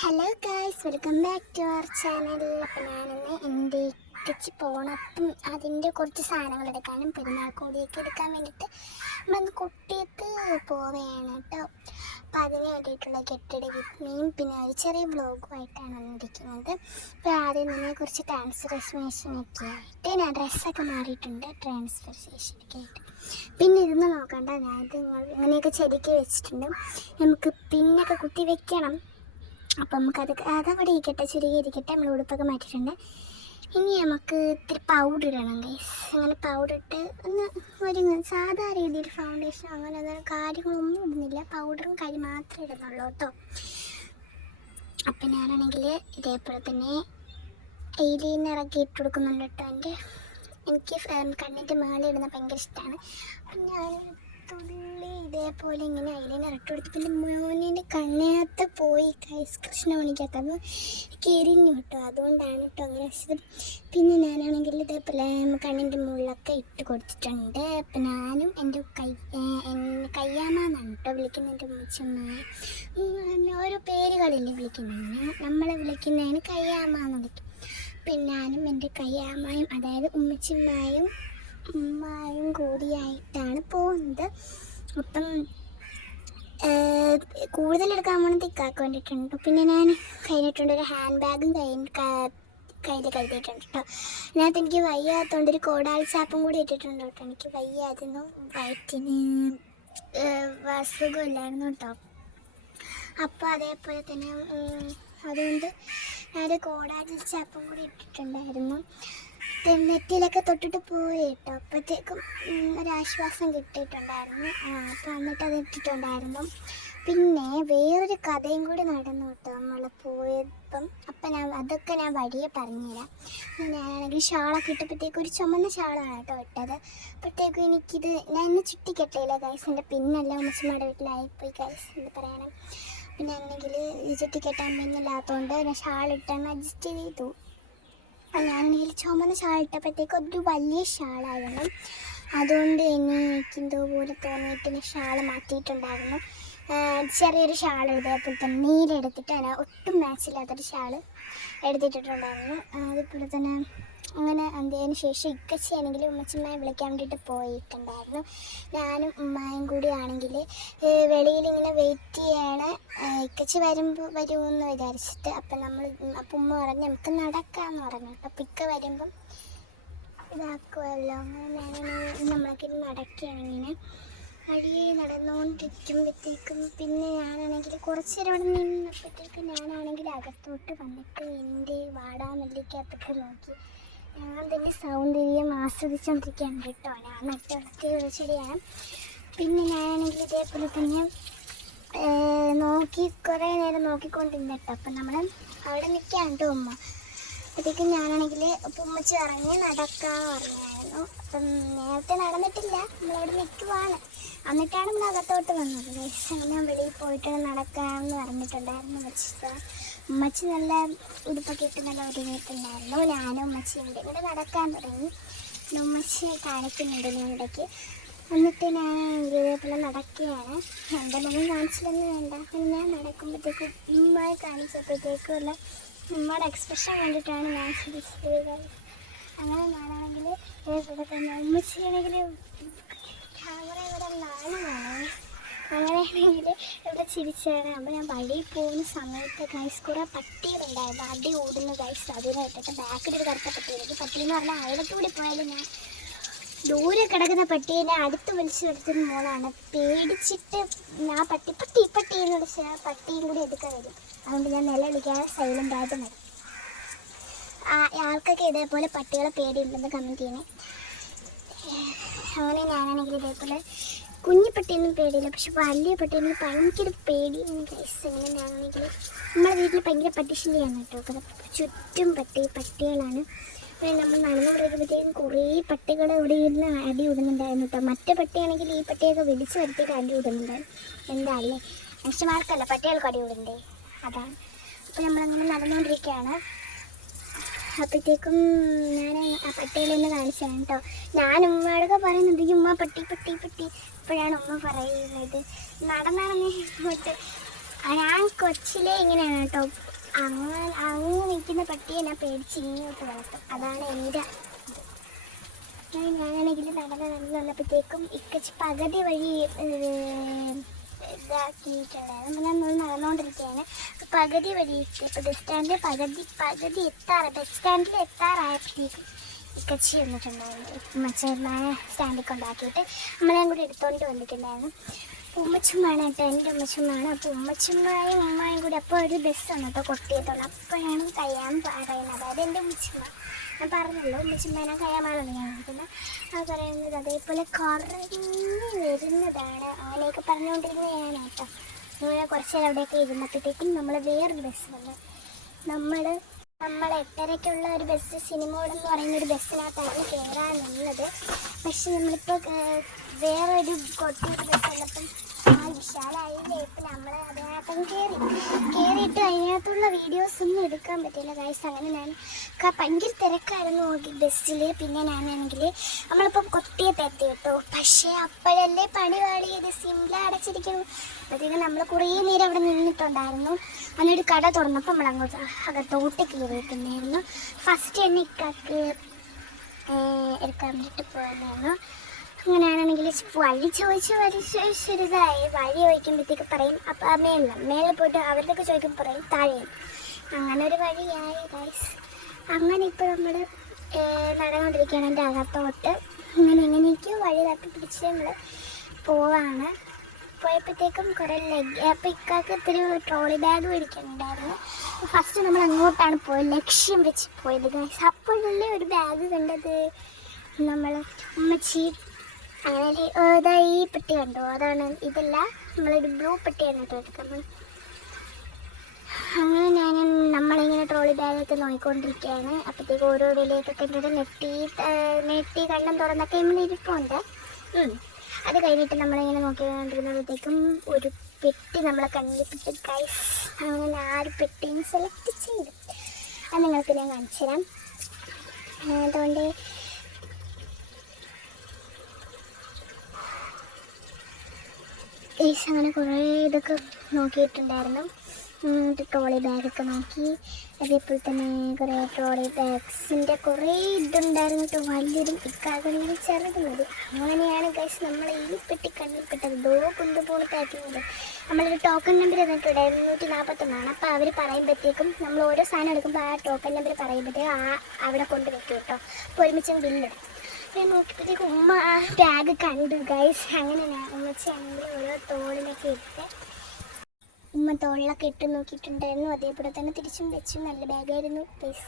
Hello guys, welcome back to our channel. അപ്പം ഞാനിന്ന് എൻ്റെ ഇക്കച്ചി പോണപ്പം അതിൻ്റെ കുറച്ച് സാധനങ്ങൾ എടുക്കാനും പെരുന്നാൾ കോടിയൊക്കെ എടുക്കാൻ വേണ്ടിയിട്ട് നമ്മളൊന്ന് കുട്ടിയത്ത് പോവുകയാണ് കേട്ടോ. അപ്പം അതിന് വേണ്ടിയിട്ടുള്ള കെട്ടിട വിത്മയും പിന്നെ ഒരു ചെറിയ വ്ലോഗുമായിട്ടാണ് വന്നിരിക്കുന്നത്. അപ്പോൾ ആദ്യം തന്നെ കുറച്ച് ട്രാൻസ്ഫർമേഷനൊക്കെ ആയിട്ട് ഞാൻ ഡ്രസ്സൊക്കെ മാറിയിട്ടുണ്ട്, ട്രാൻസ്ഫർമേഷനൊക്കെ ആയിട്ട്. പിന്നെ ഇരുന്ന് നോക്കണ്ട, ഞാനിത് ഇങ്ങനെയൊക്കെ ചെടിക്ക് വെച്ചിട്ടുണ്ട്. നമുക്ക് പിന്നൊക്കെ കുത്തി വെക്കണം. അപ്പം അതവിടെ ഇരിക്കട്ടെ, ചുരുങ്ങി ഇരിക്കട്ടെ. നമ്മൾ ഉടുപ്പൊക്കെ മാറ്റിയിട്ടുണ്ട്. ഇനി നമുക്ക് ഇത്തിരി പൗഡർ ഇടണം ഗൈസ്. അങ്ങനെ പൗഡർ ഇട്ട് ഒന്ന് ഒരുങ്ങും. സാധാ രീതിയിൽ ഫൗണ്ടേഷൻ അങ്ങനെ കാര്യങ്ങളൊന്നും ഇടുന്നില്ല, പൗഡറും കാര്യം മാത്രമേ ഇടുന്നുള്ളൂ കേട്ടോ. അപ്പം ഞാനാണെങ്കിൽ ഇതേപോലെ തന്നെ ഐലൈനറൊക്കെ ഇട്ട് കൊടുക്കുന്നുണ്ട് കേട്ടോ. എനിക്ക് കണ്ണിൻ്റെ മേലെ ഇടുന്ന ഭയങ്കര ഇഷ്ടമാണ്. അപ്പം ഞാൻ തുള്ളി ഇതേപോലെ ഇങ്ങനെ ഐലൈനർ ഇട്ട് കൊടുത്തു. പിന്നെ മോനിൻ്റെ കണ്ണകത്ത് പോയി ഗൈസ്, കൃഷ്ണമണിക്കകത്ത് അപ്പോൾ എരിഞ്ഞു കേട്ടോ, അതുകൊണ്ടാണ് കേട്ടോ അങ്ങനെ വെച്ചത്. പിന്നെ ഞാനാണെങ്കിൽ ഇതേപോലെ കണ്ണിൻ്റെ മുകളിലൊക്കെ ഇട്ട് കൊടുത്തിട്ടുണ്ട്. അപ്പം ഞാനും എൻ്റെ കയ്യാമെന്നാണ് കേട്ടോ വിളിക്കുന്നത്. എൻ്റെ ഉമ്മച്ചമ്മ ഓരോ പേരുകളില്ലേ വിളിക്കുന്നതിന്, നമ്മളെ വിളിക്കുന്നതിന് കയ്യാമെന്ന് വിളിക്കും. പിന്നെ ഞാനും എൻ്റെ കയ്യാമ്മയും, അതായത് ഉമ്മച്ചമ്മയും ഉമ്മായും കൂടിയായിട്ടാണ് പോകുന്നത്. അപ്പം കൂടുതലെടുക്കാൻ പോകുന്നത് ഇക്കാക്ക് വേണ്ടിയിട്ടുണ്ട്. പിന്നെ ഞാൻ കഴിഞ്ഞിട്ടുണ്ട് ഒരു ഹാൻഡ് ബാഗും കയ്യിൽ കരുതിയിട്ടുണ്ട് കേട്ടോ. അതിനകത്ത് എനിക്ക് വയ്യാത്തതുകൊണ്ട് ഒരു കോടാലി ചാപ്പും കൂടി ഇട്ടിട്ടുണ്ട് കേട്ടോ. എനിക്ക് വയ്യായിരുന്നു, വയറ്റിന് അസുഖമില്ലായിരുന്നു കേട്ടോ. അപ്പോൾ അതേപോലെ തന്നെ അതുകൊണ്ട് ഞാനൊരു കോടാലി ചാപ്പും കൂടി ഇട്ടിട്ടുണ്ടായിരുന്നു. നെറ്റിയിലൊക്കെ തൊട്ടിട്ട് പോയി കേട്ടോ. അപ്പോഴത്തേക്കും ഒരാശ്വാസം കിട്ടിയിട്ടുണ്ടായിരുന്നു. അപ്പോൾ എന്നിട്ട് അത് ഇട്ടിട്ടുണ്ടായിരുന്നു. പിന്നെ വേറൊരു കഥയും കൂടി നടന്നു കേട്ടോ നമ്മൾ പോയപ്പം. അപ്പം അതൊക്കെ ഞാൻ വഴിയെ പറഞ്ഞുതരാം. ഞാനാണെങ്കിൽ ഷാളൊക്കെ ഇട്ടപ്പോഴത്തേക്കും ഒരു ചുമന്ന ഷാളാണ് കേട്ടോ ഇട്ടത്. അപ്പോഴത്തേക്കും എനിക്കിത് ഞാൻ ഇന്ന് ചുറ്റിക്കെട്ടിയില്ല ഗൈസ്, എൻ്റെ പിന്നെല്ലാം ഉമ്മച്ചമ്മയുടെ വീട്ടിലായിപ്പോയി ഗൈസ്, എന്ത് പറയണം. പിന്നെ ആണെങ്കിൽ ചുറ്റിക്കെട്ടാൻ പിന്നില്ലാത്തതുകൊണ്ട് ഞാൻ ഷാളിട്ടങ്ങ് അഡ്ജസ്റ്റ് ചെയ്തു. ഞാനാണെങ്കിൽ ചുമന്ന ഷാൾ ഇട്ടപ്പോഴത്തേക്കും ഒരു വലിയ ഷാളായിരുന്നു. അതുകൊണ്ട് എനിക്കെന്തോ പോലെ തോന്നിയിട്ട് ഞാൻ ഷാൾ മാറ്റിയിട്ടുണ്ടായിരുന്നു. ചെറിയൊരു ഷാൾ ഇതേപോലെ തന്നെ നീരെടുത്തിട്ട് ഒട്ടും മാച്ചില്ലാത്തൊരു ഷാൾ എടുത്തിട്ടുണ്ടായിരുന്നു. അതുപോലെ തന്നെ അങ്ങനെ അതിന് ശേഷം ഇക്കച്ചിയാണെങ്കിൽ ഉമ്മച്ചമ്മയെ വിളിക്കാൻ വേണ്ടിയിട്ട് പോയിട്ടുണ്ടായിരുന്നു. ഞാനും ഉമ്മായും കൂടി ആണെങ്കിൽ വെളിയിലിങ്ങനെ വെയിറ്റ് ചെയ്യാണ്, ഇക്കച്ചി വരുമെന്ന് വിചാരിച്ചിട്ട്. അപ്പം ഉമ്മ പറഞ്ഞ് നമുക്ക് നടക്കാമെന്ന് പറഞ്ഞു. അപ്പം ഇക്ക വരുമ്പം ഇതാക്കുമല്ലോ, അങ്ങനെ നമ്മളൊക്കെ നടക്കുകയാണ് ഇങ്ങനെ വഴിയെ നടന്നുകൊണ്ടിരിക്കുമ്പോഴത്തേക്കും. പിന്നെ ഞാനാണെങ്കിൽ കുറച്ച് നേരം അവിടെ നിന്നപ്പോഴത്തേക്കും ഞാനാണെങ്കിൽ അകത്തോട്ട് വന്നിട്ട് എൻ്റെ വാടാമല്ലിക്കകത്തൊക്കെ നോക്കി. ഞാൻ തന്നെ സൗന്ദര്യം ആസ്വദിച്ചുകൊണ്ടിരിക്കുകയാണ് കേട്ടോ. ഞാൻ നട്ട് വളർത്തിയ ഒരു ചെടിയാണ്. പിന്നെ ഞാനാണെങ്കിൽ ഇതേപോലെ തന്നെ കുറേ നേരം നോക്കിക്കൊണ്ടിരുന്നു കേട്ടോ. അപ്പം നമ്മൾ അവിടെ നിൽക്കാൻ കേട്ടോ ഉമ്മ. അപ്പോഴത്തേക്കും ഞാനാണെങ്കിൽ അപ്പം ഉമ്മച്ചി പറഞ്ഞ് നടക്കാമെന്ന് പറഞ്ഞായിരുന്നു. അപ്പം നേരത്തെ നടന്നിട്ടില്ല, നമ്മളവിടെ നിൽക്കുവാണ്. എന്നിട്ടാണ് നമ്മൾ അകത്തോട്ട് വന്നത്. ഞാൻ വെളിയിൽ പോയിട്ട് നടക്കാമെന്ന് പറഞ്ഞിട്ടുണ്ടായിരുന്നു. ഉമ്മച്ചി നല്ല ഉടുപ്പൊക്കെ ഇട്ട് നല്ല ഒരുങ്ങിയിട്ടുണ്ടായിരുന്നു. ഞാനും ഉമ്മച്ചിയുണ്ട് ഇവിടെ നടക്കാൻ തുടങ്ങി. ഉമ്മച്ചി കാണിക്കുന്നുണ്ട് ഞാൻ ഇടയ്ക്ക്. എന്നിട്ട് ഞാൻ ഇതേപോലെ നടക്കുകയാണ്. എൻ്റെ മുഖം കാണിച്ചില്ലെന്ന് വേണ്ട. ഞാൻ നടക്കുമ്പോഴത്തേക്കും ഉമ്മയെ കാണിച്ചപ്പോഴത്തേക്കും ഉള്ള ഉമ്മയുടെ എക്സ്പ്രഷൻ കണ്ടിട്ടാണ് ഞാൻ ചിരിച്ചത്. അങ്ങനെ ഞാനാണെങ്കിൽ ഇതേപോലെ തന്നെ ഉമ്മച്ചിയാണെങ്കിൽ ക്യാമറ ഇവിടെ നാണമാണ്. അങ്ങനെയാണെങ്കിൽ ഇവിടെ ചിരിച്ചാണ്. അപ്പോൾ ഞാൻ വഴിയിൽ പോകുന്ന സമയത്ത് ഗൈസ് കുറേ പട്ടികളുണ്ടായിരുന്നു, അടി ഓടുന്ന ഗൈസ്. അതിനായിട്ടൊക്കെ ബാക്കിലൊരു കറുത്ത പട്ടിയിലേക്ക്, പട്ടിയെന്ന് പറഞ്ഞാൽ അയലത്തൂടി പോയാലും ഞാൻ ദൂരെ കിടക്കുന്ന പട്ടീനെ അടുത്ത് വലിച്ചു വരുത്തുന്ന മോളാണ്. പേടിച്ചിട്ട് ഞാൻ പട്ടി എന്ന് വിളിച്ചാൽ പട്ടിയും കൂടി എടുക്കാൻ വരും. അതുകൊണ്ട് ഞാൻ നിലവിളിക്കാതെ സൈലൻ്റായിട്ട് മതി. ആൾക്കൊക്കെ ഇതേപോലെ പട്ടികളെ പേടിയുണ്ടെന്ന് കമൻറ്റ് ചെയ്യണേ. അങ്ങനെ ഞാനാണെങ്കിൽ ഇതേപോലെ കുഞ്ഞു പട്ടിയൊന്നും പേടിയില്ല, പക്ഷെ വലിയ പട്ടിയെങ്കിൽ ഭയങ്കര പേടിയാണ് ഗൈസ്. അങ്ങനെ ഞാനാണെങ്കിൽ നമ്മളെ വീട്ടിൽ ഭയങ്കര പട്ടിശല്യാണ് കേട്ടോ. ചുറ്റും പട്ടികളാണ്. പിന്നെ നമ്മൾ നടന്നുകൊണ്ടിരിക്കുമ്പോഴത്തേക്കും കുറേ പട്ടികൾ ഇവിടെ ഇരുന്ന് അടി ഇടുന്നുണ്ടായിരുന്നു കേട്ടോ. മറ്റേ പട്ടിയാണെങ്കിൽ ഈ പട്ടിയൊക്കെ വിളിച്ച് വരുത്തിയിട്ട് അടി ഇടുന്നുണ്ടായിരുന്നു. എന്താ അല്ലേ, മനുഷ്യന്മാർക്കല്ല പട്ടികൾക്ക് അടി ഇടണ്ടേ, അതാണ്. അപ്പോൾ നമ്മളങ്ങനെ നടന്നുകൊണ്ടിരിക്കുകയാണ്. അപ്പോഴത്തേക്കും ഞാൻ ആ പട്ടികളെന്ന് കാണിച്ചതാണ് കേട്ടോ. ഞാൻ ഉമ്മയോടൊക്കെ പറയുന്നത് ഈ ഉമ്മ പട്ടി. അപ്പോഴാണ് ഉമ്മ പറയുന്നത് നടന്ന് ഇങ്ങോട്ട് ഞാൻ കൊച്ചിലെ ഇങ്ങനെയാണ് കേട്ടോ. അങ്ങ് നിൽക്കുന്ന പട്ടിയെ ഞാൻ പേടിച്ച് ഇങ്ങോട്ട് വളർത്തും. അതാണ് എൻ്റെ ഞാനാണെങ്കിൽ നടന്ന് വന്നപ്പോഴത്തേക്കും ഇക്കച്ചി പകുതി വഴി ഇതാക്കിയിട്ടുണ്ടായിരുന്നു. ഞാൻ നടന്നുകൊണ്ടിരിക്കുകയാണ്. പകുതി വഴി ഇപ്പോൾ ബസ് സ്റ്റാൻഡിൽ പകുതി ബസ് സ്റ്റാൻഡിൽ എത്താറായപ്പോഴത്തേക്കും ഇക്കച്ചി വന്നിട്ടുണ്ടായിരുന്നു. മച്ചന്മാരെ സ്റ്റാൻഡിൽ കൊണ്ടാക്കിയിട്ട് നമ്മളെയും കൂടി എടുത്തുകൊണ്ട് വന്നിട്ടുണ്ടായിരുന്നു. ഉമ്മച്ചുമ്മാണ് കേട്ടോ, എൻ്റെ ഉമ്മച്ചുമ്മാണ്. അപ്പോൾ ഉമ്മച്ചുമ്മായും ഉമ്മായും കൂടി അപ്പോൾ ഒരു ബസ് വന്നു കേട്ടോ കൊട്ടിയത്തോളം. അപ്പോഴാണ് കഴിയാൻ പറയുന്നത്. അതായത് എൻ്റെ ഉമ്മച്ചുമ്മ, ഞാൻ പറഞ്ഞല്ലോ ഉമ്മച്ചുമ്മേനെ കഴിയാമാണെന്ന് ഞാൻ പിന്നെ പറയുന്നത്. അതേപോലെ കുറഞ്ഞ് വരുന്നതാണ് അങ്ങനെയൊക്കെ പറഞ്ഞുകൊണ്ടിരുന്നത് ഞാൻ കേട്ടോ. ഇങ്ങനെ കുറച്ച് നേരം അവിടെയൊക്കെ ഇരുന്നപ്പോഴത്തേക്കും നമ്മൾ വേറൊരു ബസ് വന്നു. നമ്മൾ 8:30ക്കുള്ള ഒരു ബസ്, സിനിമോടെന്ന് പറയുന്നൊരു ബസ്സിനകത്താണ് കയറാൻ നിന്നത്. പക്ഷെ നമ്മളിപ്പോൾ വേറൊരു കൊട്ടിയൊക്കെ ബസ് വന്നപ്പം വിശാലായി ഇപ്പം നമ്മൾ അതിനകത്തും കയറിയിട്ട് അതിനകത്തുള്ള വീഡിയോസൊന്നും എടുക്കാൻ പറ്റില്ല ഗൈസ്. അങ്ങനെ ഞാൻ ഭയങ്കര തിരക്കായിരുന്നു ബസ്സിൽ. പിന്നെ ഞാനാണെങ്കിൽ നമ്മളിപ്പം കൊട്ടിയത്തെത്തി കേട്ടോ. പക്ഷേ അപ്പോഴല്ലേ പണി പാളിയത്, സിംല അടച്ചിരിക്കുന്നു. അപ്പോഴത്തേക്കും നമ്മൾ കുറേ നേരം അവിടെ നിന്നിട്ടുണ്ടായിരുന്നു. എന്നിട്ട് കട തുറന്നപ്പോൾ നമ്മൾ അങ്ങോട്ട് അകത്തോട്ട് കയറിയിട്ടുണ്ടായിരുന്നു. ഫസ്റ്റ് തന്നെ ഇക്കാക്ക് എടുക്കാൻ വേണ്ടിയിട്ട് പോയതായിരുന്നു. അങ്ങനെയാണെങ്കിൽ വഴി ചോദിച്ചൊരിതായി. വഴി ചോദിക്കുമ്പോഴത്തേക്ക് പറയും അപ്പം മേലെ പോയിട്ട് അവരുടെയൊക്കെ ചോദിക്കുമ്പോൾ പറയും താഴെയും. അങ്ങനെ ഒരു വഴിയായി ഗൈസ്. അങ്ങനെ ഇപ്പോൾ നമ്മൾ നടന്നുകൊണ്ടിരിക്കുകയാണ് എൻ്റെ അകത്തോട്ട്. എങ്ങനെയൊക്കെയോ വഴി തപ്പി പിടിച്ച് നമ്മൾ പോവാണ്. പോയപ്പോഴത്തേക്കും കുറേ അപ്പോൾ ഇക്കാക്ക് ഇത്തിരി ട്രോളി ബാഗ് മേടിക്കുന്നുണ്ടായിരുന്നു. ഫസ്റ്റ് നമ്മൾ അങ്ങോട്ടാണ് പോയത്, ലക്ഷ്യം വെച്ച് പോയത് ഗൈസ്. അപ്പോഴല്ലേ ഒരു ബാഗ് കണ്ടത് നമ്മൾ ഉമ്മച്ചി. അങ്ങനെ ഇതാ ഈ പെട്ടി കണ്ടോ, അതാണ് ഇതല്ല, നമ്മളൊരു ബ്ലൂ പെട്ടിയാണ് കേട്ടോ എടുക്കുന്നത്. അങ്ങനെ നമ്മളിങ്ങനെ ട്രോളി ബാഗൊക്കെ നോക്കിക്കൊണ്ടിരിക്കുകയാണ്. അപ്പോഴത്തേക്ക് ഓരോ വിലയൊക്കെ കണ്ടിട്ട് നെട്ടി കണ്ണം തുറന്നൊക്കെ നമ്മൾ ഇരിപ്പുണ്ട്. അത് കഴിഞ്ഞിട്ട് നമ്മളിങ്ങനെ നോക്കിക്കൊണ്ടിരുന്നപ്പോഴത്തേക്കും ഒരു പെട്ടി നമ്മളെ കണ്ടിട്ട് ഗൈസ്. അങ്ങനെ ആ ഒരു പെട്ടിയും സെലക്ട് ചെയ്തു. അത് നിങ്ങൾക്ക് ഞാൻ കാണിച്ചു തരാം. അതുകൊണ്ട് ഗൈസ് അങ്ങനെ കുറേ ഇതൊക്കെ നോക്കിയിട്ടുണ്ടായിരുന്നു. ട്രോളി ബാഗൊക്കെ നോക്കി. അതേപോലെ തന്നെ കുറേ ട്രോളി ബാഗ്സിൻ്റെ കുറേ ഇതുണ്ടായിരുന്നു കേട്ടോ. വലിയൊരു ഇക്കാകങ്ങനെ ചെറുത് മതി. അങ്ങനെയാണ് ഗൈസ് നമ്മൾ ഈ പെട്ടി കണ്ണിൽപ്പെട്ടത്. കൊണ്ടുപോകുന്ന പാക്കിങ്ങിൽ നമ്മളൊരു ടോക്കൺ നമ്പർ തന്നിട്ടുണ്ട് 241. അപ്പോൾ അവർ പറയുമ്പോഴത്തേക്കും നമ്മൾ ഓരോ സാധനം എടുക്കുമ്പോൾ ആ ടോക്കൺ നമ്പർ പറയുമ്പോഴത്തേക്കും അവിടെ കൊണ്ട് വെക്കും കേട്ടോ. അപ്പോൾ ഒരുമിച്ച് ബില്ലിടും. ഞാൻ നോക്കിയപ്പോഴത്തേക്കും ഉമ്മ ആ ബാഗ് കണ്ടു ഗൈസ്. അങ്ങനെ ഉമ്മച്ചാണെങ്കിൽ ഓരോ തോളിലൊക്കെ ഇട്ട് തോളിലൊക്കെ ഇട്ട് നോക്കിയിട്ടുണ്ടായിരുന്നു. അതേപോലെ തന്നെ തിരിച്ചും വെച്ചും നല്ല ബാഗായിരുന്നു ഗൈസ്.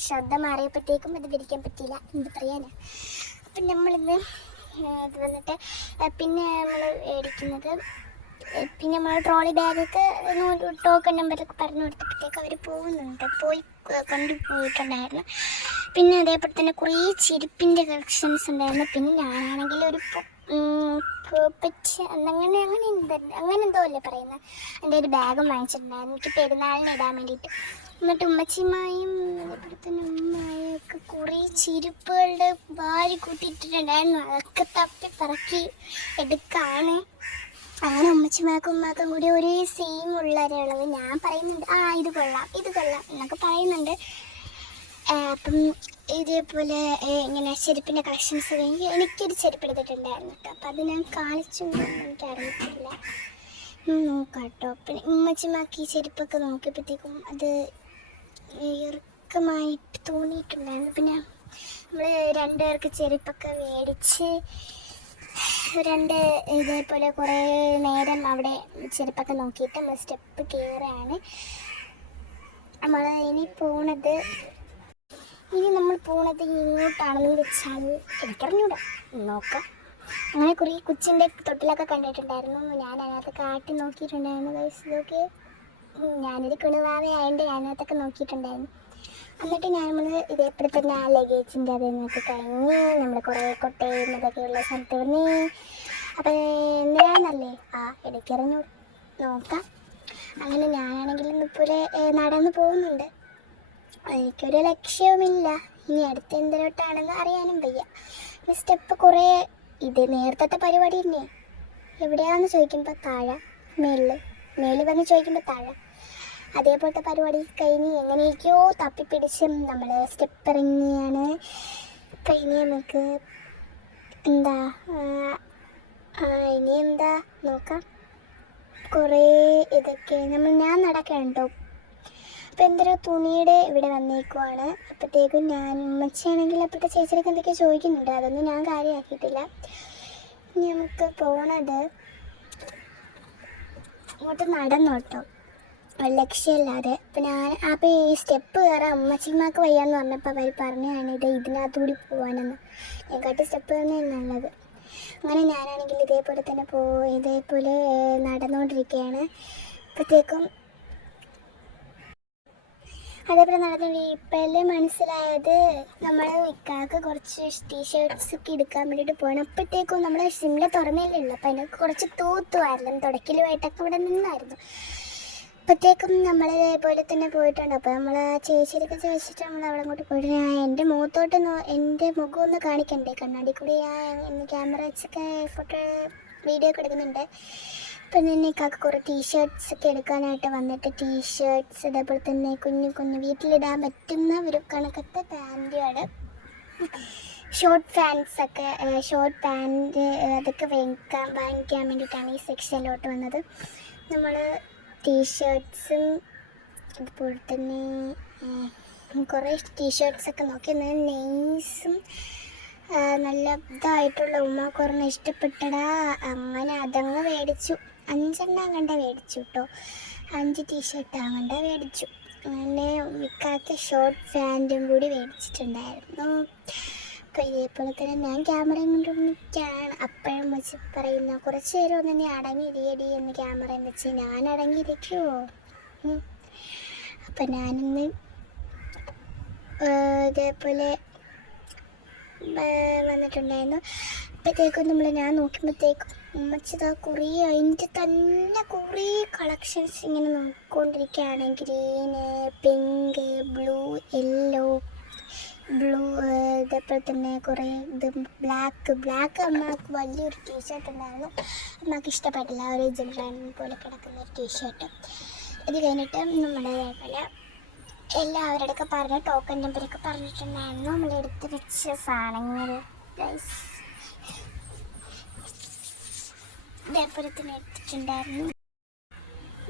ശ്രദ്ധ മാറിയപ്പോഴത്തേക്കും അത് വിരിക്കാൻ പറ്റിയില്ല, എന്ത് പറയാനാ. അപ്പം നമ്മളിന്ന് ഇത് വന്നിട്ട് പിന്നെ നമ്മൾ മേടിക്കുന്നത്, പിന്നെ നമ്മൾ ട്രോളി ബാഗൊക്കെ ടോക്കൺ നമ്പറൊക്കെ പറഞ്ഞു കൊടുത്തപ്പോഴത്തേക്ക് അവർ കൊണ്ടുപോയിട്ടുണ്ടായിരുന്നു. പിന്നെ അതേപോലെ തന്നെ കുറേ ചെരുപ്പിൻ്റെ കളക്ഷൻസ് ഉണ്ടായിരുന്നു. പിന്നെ ഞാനാണെങ്കിൽ ഒരു അങ്ങനെ എന്തോ അല്ലേ പറയുന്നത്, എൻ്റെ ഒരു ബാഗും വാങ്ങിച്ചിട്ടുണ്ടായിരുന്നു എനിക്ക് പെരുന്നാളിന് ഇടാൻ വേണ്ടിയിട്ട്. എന്നിട്ട് ഉമ്മച്ചിമായും അതേപോലെ തന്നെ ഉമ്മയൊക്കെ കുറേ ചെരുപ്പുകളുടെ വാരി കൂട്ടിയിട്ടിട്ടുണ്ടായിരുന്നു. അതൊക്കെ തപ്പി പറക്കി എടുക്കാണ്. അങ്ങനെ ഉമ്മക്കും കൂടി ഒരേ സെയിം ഉള്ള ഒരളവ് ഞാൻ പറയുന്നുണ്ട്, ഇത് കൊള്ളാം എന്നൊക്കെ പറയുന്നുണ്ട്. അപ്പം ഇതേപോലെ ഇങ്ങനെ ചെരുപ്പിൻ്റെ കളക്ഷൻസ് കഴിഞ്ഞ് എനിക്കൊരു ചെരുപ്പ് എടുത്തിട്ടുണ്ടായിരുന്നു കേട്ടോ. അപ്പം അത് ഞാൻ കാണിച്ചൊന്നും എനിക്കറിയത്തില്ല, നോക്കാം കേട്ടോ. പിന്നെ ഉമ്മച്ചിമാക്കി ചെരുപ്പൊക്കെ നോക്കിയപ്പോഴത്തേക്കും അത് ഇറുക്കമായിട്ട് തോന്നിയിട്ടുണ്ടായിരുന്നു. പിന്നെ നമ്മൾ 2 പേർക്ക് ചെരുപ്പൊക്കെ മേടിച്ച് ഇതേപോലെ കുറേ നേരം അവിടെ ചെരുപ്പൊക്കെ നോക്കിയിട്ട് നമ്മൾ സ്റ്റെപ്പ് കയറുകയാണ്. ഇനി നമ്മൾ പോണത് ഇങ്ങോട്ടാണെന്ന് വെച്ചാൽ എനിക്കറിഞ്ഞൂടാ, നോക്കാം. അങ്ങനെ കുറേ കൊച്ചിൻ്റെ തൊട്ടിലൊക്കെ കണ്ടിട്ടുണ്ടായിരുന്നു. ഞാൻ അതിനകത്ത് കാട്ടി നോക്കിയിട്ടുണ്ടായിരുന്നു ഗൈസ്. ഇതൊക്കെ ഞാനൊരു കിണുവാവയായതുകൊണ്ട് ഞാനകത്തൊക്കെ നോക്കിയിട്ടുണ്ടായിരുന്നു. എന്നിട്ട് നമ്മൾ ഇതേപോലെ തന്നെ ആ ലഗേജിൻ്റെ അതിനകത്ത് കഴിഞ്ഞ് നമ്മൾ കുറേ കൊട്ടയും ഇതൊക്കെയുള്ള സ്ഥലത്ത് വന്ന്. അപ്പം എന്തിനാണെന്നല്ലേ ഇടയ്ക്കിറങ്ങി നോക്കാം. അങ്ങനെ ഞാനാണെങ്കിൽ ഇന്നിപ്പോലെ നടന്നു പോകുന്നുണ്ട്. എനിക്കൊരു ലക്ഷ്യവുമില്ല, ഇനി അടുത്ത എന്തിലോട്ടാണെന്ന് അറിയാനും വയ്യ. സ്റ്റെപ്പ് കുറേ ഇത് നേരത്തെ പരിപാടി തന്നെയാണ്. എവിടെയാണെന്ന് ചോദിക്കുമ്പോൾ താഴെ മേളിൽ മേളിൽ വന്ന് ചോദിക്കുമ്പോൾ താഴെ. അതേപോലത്തെ പരിപാടി കഴിഞ്ഞ് എങ്ങനെയൊക്കെയോ തപ്പിപ്പിടിച്ചും നമ്മൾ സ്റ്റെപ്പ് ഇറങ്ങിയാണ്. അപ്പം ഇനി നമുക്ക് എന്താ ഇനി എന്താ നോക്കാം. കുറേ ഇതൊക്കെ ഞാൻ നടക്കണം കേട്ടോ. അപ്പോൾ എന്തൊരു തുണിയുടെ ഇവിടെ വന്നേക്കുവാണ്. അപ്പോഴത്തേക്കും ഞാൻ ഉമ്മച്ചിയാണെങ്കിൽ അപ്പോഴത്തെ ചേച്ചിയൊക്കെ എന്തൊക്കെയോ ചോദിക്കുന്നുണ്ട്, അതൊന്നും ഞാൻ കാര്യമാക്കിയിട്ടില്ല. ഇനി നമുക്ക് പോണത് അങ്ങോട്ട് നടന്നു കേട്ടോ, ലക്ഷ്യമില്ലാതെ. അപ്പോൾ ഈ സ്റ്റെപ്പ് കയറാൻ അമ്മച്ചിമാർക്ക് വയ്യാന്ന് പറഞ്ഞപ്പോൾ അവർ പറഞ്ഞതാണ് ഇതിനകത്തുകൂടി പോകാനെന്ന്. ഞങ്ങൾക്കാട്ട് സ്റ്റെപ്പ് തന്നെ നല്ലത്. അങ്ങനെ ഞാനാണെങ്കിൽ ഇതേപോലെ നടന്നുകൊണ്ടിരിക്കുകയാണ്. അപ്പോഴത്തേക്കും അതേപോലെ നടന്നു ഇപ്പോഴല്ലേ മനസ്സിലായത് നമ്മൾ ഇക്കാക്ക് കുറച്ച് ടീഷർട്ട്സ് ഒക്കെ എടുക്കാൻ വേണ്ടിയിട്ട് പോകണം. അപ്പോഴത്തേക്കും നമ്മൾ സിമ്മിൽ തുറന്നല്ലേ ഉള്ളൂ, അപ്പോൾ അതിനൊക്കെ കുറച്ച് തൂത്തുമായിരുന്നു, തുടക്കലുമായിട്ടൊക്കെ ഇവിടെ നിന്നായിരുന്നു. അപ്പോഴത്തേക്കും നമ്മൾ ഇതേപോലെ തന്നെ പോയിട്ടുണ്ട്. അപ്പോൾ നമ്മൾ ആ ചേച്ചിയൊക്കെ ചോദിച്ചിട്ട് നമ്മൾ അവിടെ അങ്ങോട്ട് പോയിട്ട് എൻ്റെ മുഖത്തോട്ട് എൻ്റെ മുഖം ഒന്ന് കാണിക്കണ്ടേ, കണ്ണാടി കൂടി ക്യാമറ വെച്ചൊക്കെ വീഡിയോ ഒക്കെ എടുക്കുന്നുണ്ട്. അപ്പം തന്നെ ഇക്കാക്ക് കുറേ ടീഷർട്ട്സ് ഒക്കെ എടുക്കാനായിട്ട് വന്നിട്ട് ടീഷർട്ട്സ്, അതേപോലെ തന്നെ കുഞ്ഞു കുഞ്ഞു വീട്ടിലിടാൻ പറ്റുന്ന ഒരു കണക്കത്തെ പാൻറ്റുകൾ, ഷോർട്ട് പാൻറ്റ് അതൊക്കെ വാങ്ങിക്കാൻ വേണ്ടിയിട്ടാണ് ഈ സെക്ഷനിലോട്ട് വന്നത്. നമ്മൾ ടീഷർട്ട്സും അതുപോലെ തന്നെ കുറേ ടീഷർട്ട്സൊക്കെ നോക്കി. നെയ്സും നല്ല ഇതായിട്ടുള്ള ഉമ്മാക്കൊരെണ്ണം ഇഷ്ടപ്പെട്ടടാ, അങ്ങനെ അതങ്ങ് മേടിച്ചു. 5 എണ്ണം കണ്ട മേടിച്ചു കേട്ടോ, 5 ടീഷർട്ട് കണ്ട മേടിച്ചു. അങ്ങനെ വിക്കാക്ക് ഷോർട്ട് പാൻറ്റും കൂടി മേടിച്ചിട്ടുണ്ടായിരുന്നു. അപ്പോൾ ഇതേപോലെ തന്നെ ഞാൻ ക്യാമറയും കൊണ്ടിരിക്കുകയാണ്. അപ്പോഴും വെച്ച് പറയുന്ന കുറച്ച് നേരം ഒന്ന് നീ അടങ്ങിയിരിയടി എന്ന് ക്യാമറയും വെച്ച്. ഞാൻ അടങ്ങിയിരിക്കുമോ? അപ്പം ഞാനിന്ന് ഇതേപോലെ വന്നിട്ടുണ്ടായിരുന്നു. അപ്പോഴത്തേക്കും ഞാൻ നോക്കുമ്പോഴത്തേക്കും ഉമ്മച്ചിതാ കുറേ അതിൻ്റെ തന്നെ കുറേ കളക്ഷൻസ് ഇങ്ങനെ നോക്കിക്കൊണ്ടിരിക്കുകയാണ്. ഗ്രീന്, പിങ്ക്, ബ്ലൂ, യെല്ലോ, ഇതേപോലെ തന്നെ കുറേ ബ്ലാക്ക് അമ്മക്ക് വലിയൊരു ടീഷർട്ട് ഉണ്ടായിരുന്നു, അമ്മക്ക് ഇഷ്ടപ്പെട്ടില്ല. ഒരു ജിബ്രാൻ പോലെ കിടക്കുന്ന ഒരു ടീഷർട്ട്. ഇത് കഴിഞ്ഞിട്ട് നമ്മുടെ ഇതേപോലെ എല്ലാവരുടെയൊക്കെ പറഞ്ഞ ടോക്കൺ നമ്പറൊക്കെ പറഞ്ഞിട്ടുണ്ടായിരുന്നു. നമ്മളെടുത്ത് വെച്ച സാധനങ്ങൾ ഇതേപോലെ തന്നെ എടുത്തിട്ടുണ്ടായിരുന്നു.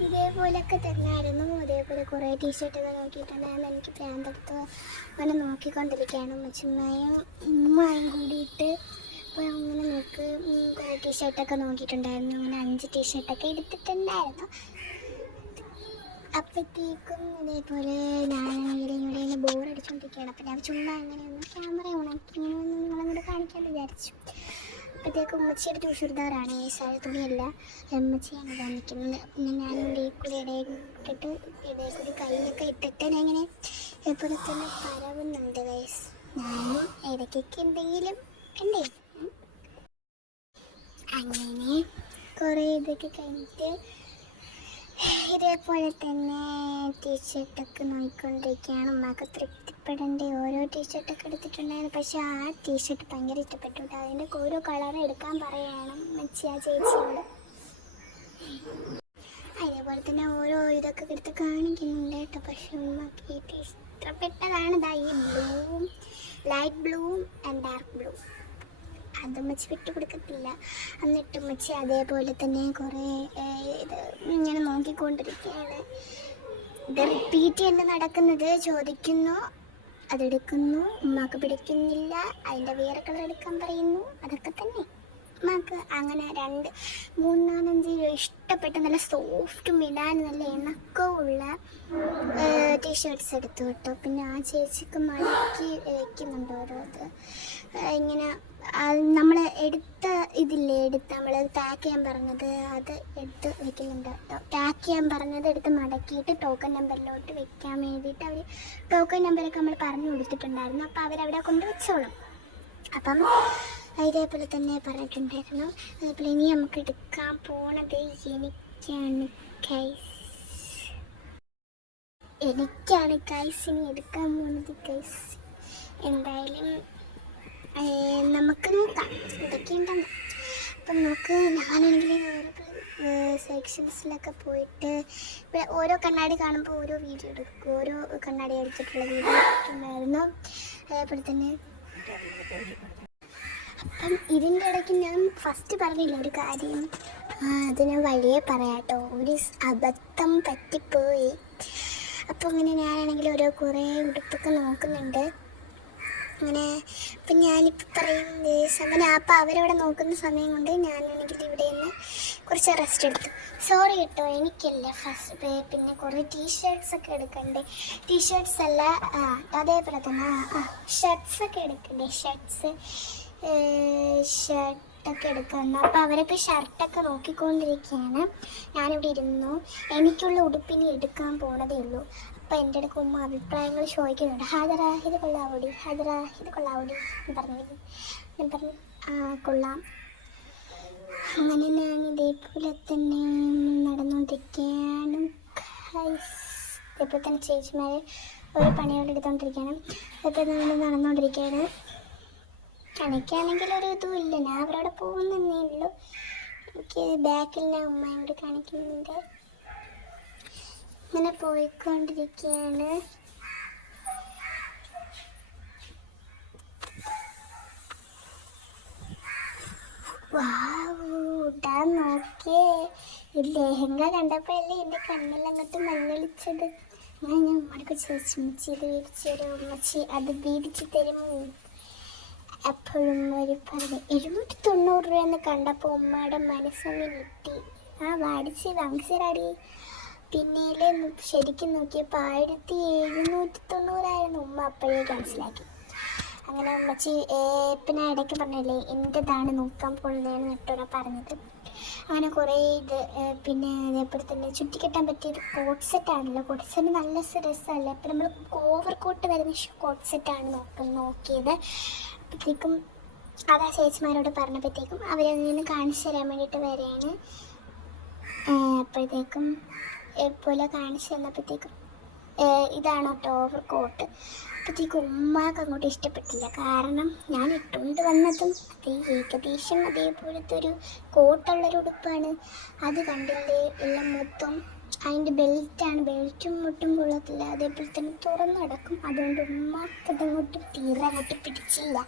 ഇതേപോലെയൊക്കെ തന്നെയായിരുന്നു. ഇതേപോലെ കുറേ ടീഷർട്ടൊക്കെ നോക്കിയിട്ടുണ്ടായിരുന്നു. എനിക്ക് പ്രാന്തെടുത്ത് അങ്ങനെ നോക്കിക്കൊണ്ടിരിക്കുകയാണ്. ഉമ്മയും കൂടിയിട്ട് അപ്പോൾ അങ്ങനെ കുറേ ടീഷർട്ടൊക്കെ നോക്കിയിട്ടുണ്ടായിരുന്നു. അങ്ങനെ 5 ടീഷർട്ടൊക്കെ എടുത്തിട്ടുണ്ടായിരുന്നു. അപ്പോഴത്തേക്കും ഇതേപോലെ ഞാനിങ്ങനെ ബോറടിച്ചുകൊണ്ടിരിക്കുകയാണ്. അപ്പം ഞാൻ ചുമ്മാ അങ്ങനെയൊന്ന് ക്യാമറ ഉണക്കി ഇങ്ങനെ ഒന്ന് നിങ്ങളങ്ങോട്ട് കാണിക്കാമെന്ന് വിചാരിച്ചു. അപ്പോഴത്തേക്കും ഉമ്മച്ചിയുടെ ചുരിദാറാണ്, ഈ സാരി തുണിയല്ല, ഉമ്മച്ചിയാണ് കാണിക്കുന്നത്. പിന്നെ ഞാനിവിടെ ഇടയിൽ കൂടി കൈയൊക്കെ ഇട്ടിട്ട് ഞാൻ ഇങ്ങനെ ഇതേപോലെ തന്നെ പരവുന്നുണ്ട് ഗൈസ്. ഞാനും ഇടയ്ക്കൊക്കെ എന്തെങ്കിലും കണ്ടേ. അങ്ങനെ കുറേ ഇതൊക്കെ കഴിഞ്ഞിട്ട് ഇതേപോലെ തന്നെ ടീഷർട്ടൊക്കെ നോക്കിക്കൊണ്ടിരിക്കുകയാണ്. ഉമ്മക്ക് തൃപ്തിപ്പെടേണ്ട ഓരോ ടീഷർട്ടൊക്കെ എടുത്തിട്ടുണ്ടായിരുന്നു. പക്ഷേ ആ ടീഷർട്ട് ഭയങ്കര ഇഷ്ടപ്പെട്ടു. അതിൻ്റെ ഓരോ കളർ എടുക്കാൻ പറയണം മച്ചി ആ ചേച്ചിയോട്. അതേപോലെ തന്നെ ഓരോ ഇതൊക്കെ എടുത്ത് കാണിക്കുന്നുണ്ട് കേട്ടോ. പക്ഷേ ഉമ്മക്ക് ഏറ്റവും ഇഷ്ടപ്പെട്ടതാണ് ഈ ബ്ലൂവും, ലൈറ്റ് ബ്ലൂവും ആൻഡ് ഡാർക്ക് ബ്ലൂ. അത് ഉമ്മച്ചി വിട്ടുകൊടുക്കത്തില്ല. എന്നിട്ട് ഉമ്മച്ചി അതേപോലെ തന്നെ കുറേ ഇത് ഇങ്ങനെ നോക്കിക്കൊണ്ടിരിക്കുകയാണ്. ഇത് റിപ്പീറ്റ് തന്നെ നടക്കുന്നത്. ചോദിക്കുന്നു, അതെടുക്കുന്നു, ഉമ്മാക്ക് പിടിക്കുന്നില്ല, അതിൻ്റെ വേറെ കളർ എടുക്കാൻ പറയുന്നു. അതൊക്കെ തന്നെ ഉമ്മാക്ക് അങ്ങനെ 2, 3, 4, 5 ഇഷ്ടപ്പെട്ട നല്ല സോഫ്റ്റും ഇടാൻ നല്ല ഇണക്കമുള്ള ടീഷർട്ട്സ് എടുത്തു കേട്ടോ. പിന്നെ ആ ചേച്ചിക്ക് മടക്കി വയ്ക്കുന്നുണ്ട് ഓരോ ഇത് ഇങ്ങനെ. നമ്മൾ എടുത്ത നമ്മൾ പാക്ക് ചെയ്യാൻ പറഞ്ഞത് അത് എടുത്ത് വെക്കുന്നുണ്ട് കേട്ടോ. പാക്ക് ചെയ്യാൻ പറഞ്ഞത് എടുത്ത് മടക്കിയിട്ട് ടോക്കൺ നമ്പറിലോട്ട് വെക്കാൻ വേണ്ടിയിട്ട് അവർ ടോക്കൺ നമ്പറൊക്കെ നമ്മൾ പറഞ്ഞു കൊടുത്തിട്ടുണ്ടായിരുന്നു. അപ്പോൾ അവരവിടെ കൊണ്ട് വെച്ചോളും. അപ്പം ഇതേപോലെ തന്നെ പറഞ്ഞിട്ടുണ്ടായിരുന്നു. അതേപോലെ ഇനി നമുക്ക് എടുക്കാൻ പോണത് എനിക്കാണ് ഗൈസ് ഇനി എടുക്കാൻ പോകുന്നത് ഗൈസ്. എന്തായാലും നമുക്ക് നോക്കാം ഇതൊക്കെ ഉണ്ടെന്ന്. അപ്പം ഞാനാണെങ്കിൽ സെക്ഷൻസിലൊക്കെ പോയിട്ട് ഇവിടെ ഓരോ കണ്ണാടി കാണുമ്പോൾ ഓരോ വീഡിയോ എടുക്കും, ഓരോ കണ്ണാടി എടുത്തിട്ടുള്ള വീഡിയോ ഉണ്ടായിരുന്നു. അതേപോലെ തന്നെ അപ്പം ഇതിൻ്റെ ഇടയ്ക്ക് ഞാൻ ഫസ്റ്റ് പറഞ്ഞില്ല ഒരു കാര്യം, അത് ഞാൻ വഴിയെ പറയാട്ടോ. ഒരു അബദ്ധം പറ്റിപ്പോയി. അപ്പോൾ ഇങ്ങനെ ഞാനാണെങ്കിൽ കുറേ ഉടുപ്പൊക്കെ നോക്കുന്നുണ്ട്. അങ്ങനെ അപ്പം ഞാനിപ്പോൾ പറയും സമയം അപ്പം അവരവിടെ നോക്കുന്ന സമയം കൊണ്ട് ഞാനാണെങ്കിൽ ഇവിടെ നിന്ന് കുറച്ച് റെസ്റ്റ് എടുത്തു. സോറി കേട്ടോ, എനിക്കല്ല ഫസ്റ്റ് പിന്നെ കുറേ ടീഷർട്ട്സൊക്കെ എടുക്കണ്ടേ. ടീഷർട്ട്സ് അല്ല, അതേപോലെ തന്നെ ഷർട്ട്സൊക്കെ എടുക്കണ്ടേ. ഷർട്ടൊക്കെ എടുക്കണം. അപ്പോൾ അവരൊക്കെ ഷർട്ടൊക്കെ നോക്കിക്കൊണ്ടിരിക്കുകയാണ്. ഞാനിവിടെ ഇരുന്നു. എനിക്കുള്ള ഉടുപ്പിനി എടുക്കാൻ പോണതേ ഉള്ളൂ. അപ്പോൾ എൻ്റെ അടുക്ക് ഉമ്മ അഭിപ്രായങ്ങൾ ചോദിക്കുന്നുണ്ട്. ഹാജറ ഇത് കൊള്ളാവൂടി, ഹാജറ ഇത് കൊള്ളാവൂടി എന്ന് ഞാൻ പറഞ്ഞു കൊള്ളാം. അങ്ങനെ ഞാൻ ഇതേപോലെ തന്നെ നടന്നുകൊണ്ടിരിക്കുകയാണ്. ഇതേപോലെ തന്നെ ചേച്ചിമാർ ഒരു പണിയോട് എടുത്തുകൊണ്ടിരിക്കുകയാണ്. അതേപോലെ നമ്മൾ നടന്നുകൊണ്ടിരിക്കുകയാണ്. എനിക്കാണെങ്കിൽ ഒരു ഇതും ഇല്ല, ഞാൻ അവരവിടെ പോകുന്നേ ഉള്ളൂ. എനിക്ക് ബാക്കിൽ ഞാൻ ഉമ്മയും കൂടി കാണിക്കുന്നുണ്ട്. ഇങ്ങനെ പോയിക്കൊണ്ടിരിക്കുകയാണ്. ഇടാ നോക്കിയേ, ഈ ലെഹങ്ക കണ്ടപ്പോഴല്ലേ എൻ്റെ കണ്ണിലങ്ങോട്ട് മഞ്ഞളിച്ചത്. അങ്ങനെ ഞാൻ ഉമ്മക്ക് ചോദിച്ചു, ഉമ്മച്ചി ഇത് വീടിച്ചു തരും, ഉമ്മച്ചി അത് വീടിച്ചു തരുമോ? അപ്പോഴും ഒരു പറഞ്ഞു 790 രൂപയെന്ന് കണ്ടപ്പോൾ ഉമ്മയുടെ മനസ്സൊന്ന് ഞെട്ടി. വാടിച്ച് വാങ്ങിച്ചരാടി. പിന്നീട് ശരിക്കും നോക്കിയപ്പോൾ 1790 ഉമ്മ അപ്പോഴേ മനസ്സിലാക്കി. അങ്ങനെ ഉമ്മച്ചി പിന്നെ ഇടയ്ക്ക് പറഞ്ഞല്ലേ എൻ്റെതാണ് നോക്കാൻ പോകുന്നതെന്ന് നെട്ടോടെ പറഞ്ഞത്. അങ്ങനെ കുറേ ഇത് പിന്നെ അതേപോലെ തന്നെ ചുറ്റിക്കെട്ടാൻ പറ്റിയത് കോട്ട് സെറ്റാണല്ലോ. കോട്ട് സെറ്റ് നല്ല രസമല്ലേ. അപ്പം നമ്മൾ ഓവർ കോട്ട് വരുന്ന കോട്ട് സെറ്റാണ് നോക്കിയത്. അപ്പോഴത്തേക്കും അതാ ചേച്ചിമാരോട് പറഞ്ഞപ്പോഴത്തേക്കും അവരങ്ങനെ കാണിച്ചു തരാൻ വേണ്ടിയിട്ട് വരികയാണ്. അപ്പോഴത്തേക്കും പോലെ കാണിച്ചു തന്നപ്പോഴത്തേക്കും ഇതാണ് കേട്ടോ ഓവർ കോട്ട്. അപ്പോഴത്തേക്കും ഉമ്മാക്ക് അങ്ങോട്ട് ഇഷ്ടപ്പെട്ടില്ല. കാരണം ഞാൻ ഇട്ടുകൊണ്ട് വന്നതും ഏകദേശം അതേപോലത്തെ ഒരു കോട്ടുള്ളൊരു ഉടുപ്പാണ്. അത് കണ്ടില്ലേ, എല്ലാം മൊത്തം അതിൻ്റെ ബെൽറ്റാണ്. ബെൽറ്റും മുട്ടും കൊള്ളത്തില്ല, അതേപോലെ തന്നെ തുറന്നു കിടക്കും. അതുകൊണ്ട് ഉമ്മാക്ക് അതങ്ങോട്ട് തീരെ അങ്ങോട്ട് പിടിച്ചില്ല.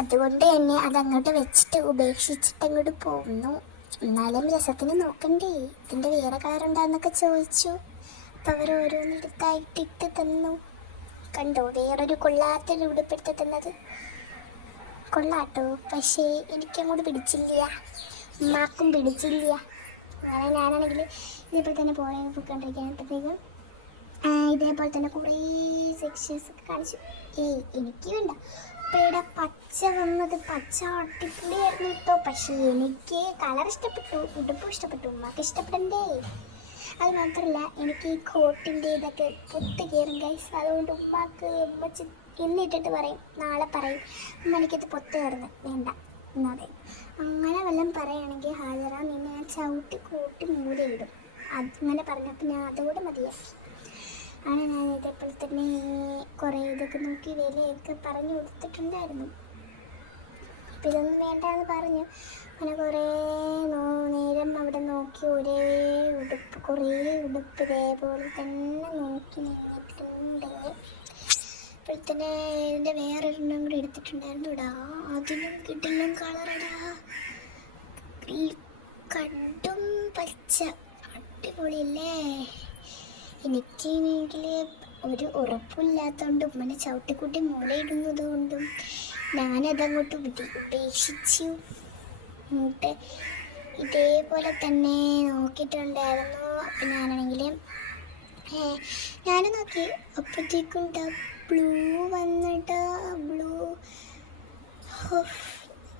അതുകൊണ്ട് തന്നെ അതങ്ങോട്ട് വെച്ചിട്ട് ഉപേക്ഷിച്ചിട്ട് അങ്ങോട്ട് പോകുന്നു. എന്നാലും രസത്തിന് നോക്കണ്ടേ, ഇതിൻ്റെ വേറെ കളറുണ്ടാന്നൊക്കെ ചോദിച്ചു. അപ്പം അവർ ഓരോന്നെടുത്തായിട്ടിട്ട് തന്നു. കണ്ടോ, വേറൊരു കൊള്ളാത്തൊരു ഉടുപ്പെടുത്ത് തന്നത്. കൊള്ളാട്ടോ, പക്ഷേ എനിക്കങ്ങോട്ട് പിടിച്ചില്ല, ഉമ്മാക്കും പിടിച്ചില്ല. അങ്ങനെ ഞാനാണെങ്കിൽ ഇതേപോലെ തന്നെ പോയിക്കൊണ്ടിരിക്കുകയാണപ്പോഴത്തേക്കും ഇതേപോലെ തന്നെ കുറേ സെക്ഷൻസ് ഒക്കെ കാണിച്ചു. എനിക്ക് വേണ്ട. അപ്പോൾ ഇവിടെ പച്ച വന്നത്, പച്ച അടിപൊളിയായിരുന്നു കേട്ടോ. പക്ഷേ എനിക്ക് കളർ ഇഷ്ടപ്പെട്ടു, ഉടുപ്പും ഇഷ്ടപ്പെട്ടു, ഉമ്മക്ക് ഇഷ്ടപ്പെടണ്ടേ. അത് മാത്രമല്ല എനിക്ക് ഈ കോട്ടിൻ്റെ ഇതൊക്കെ പൊത്ത് കയറും ഗൈസ്. അതുകൊണ്ട് ഉമ്മക്ക് ഉമ്മച്ച് ഇന്നിട്ടിട്ട് പറയും, നാളെ പറയും ഉമ്മ എനിക്കത് പൊത്ത് കയറുന്നത് വേണ്ട എന്നാതെ. അങ്ങനെ വല്ലതും പറയുകയാണെങ്കിൽ ഹാജറ നിന്നെ ഞാൻ ചവിട്ടി കൂട്ടി മൂലയിടും. അങ്ങനെ പറഞ്ഞപ്പോൾ ഞാൻ അതുകൂടെ മതിയാക്കി. അങ്ങനെ ഞാൻ ഇതേപോലെ തന്നെ കുറേ ഇതൊക്കെ നോക്കി വിലയൊക്കെ പറഞ്ഞു കൊടുത്തിട്ടുണ്ടായിരുന്നു. അപ്പം ഇതൊന്നും വേണ്ടെന്ന് പറഞ്ഞു. അങ്ങനെ കുറേ നേരം അവിടെ നോക്കി ഒരേ ഉടുപ്പ്, കുറേ ഉടുപ്പ് ഇതേപോലെ തന്നെ നോക്കി നിന്നിട്ടുണ്ട്. അപ്പോഴത്തന്നെ ഇതിൻ്റെ വേറൊരെണ്ണം കൂടി എടുത്തിട്ടുണ്ടായിരുന്നു. ഇടാ അതിനും കിട്ടില്ല കളറടാ, കണ്ടും പച്ച അടിപൊളിയല്ലേ. എനിക്കാണെങ്കിൽ ഒരു ഉറപ്പില്ലാത്തതുകൊണ്ടും ഉമ്മനെ ചവിട്ടിക്കൂട്ടി മൂലയിടുന്നത് കൊണ്ടും ഞാനതങ്ങോട്ട് ഉപേക്ഷിച്ചു. എന്നിട്ട് ഇതേപോലെ തന്നെ നോക്കിയിട്ടുണ്ടായിരുന്നു. അപ്പം ഞാനാണെങ്കിൽ ഞാൻ നോക്കി, അപ്പോഴത്തേക്കും ബ്ലൂ വന്നിട്ട് ബ്ലൂ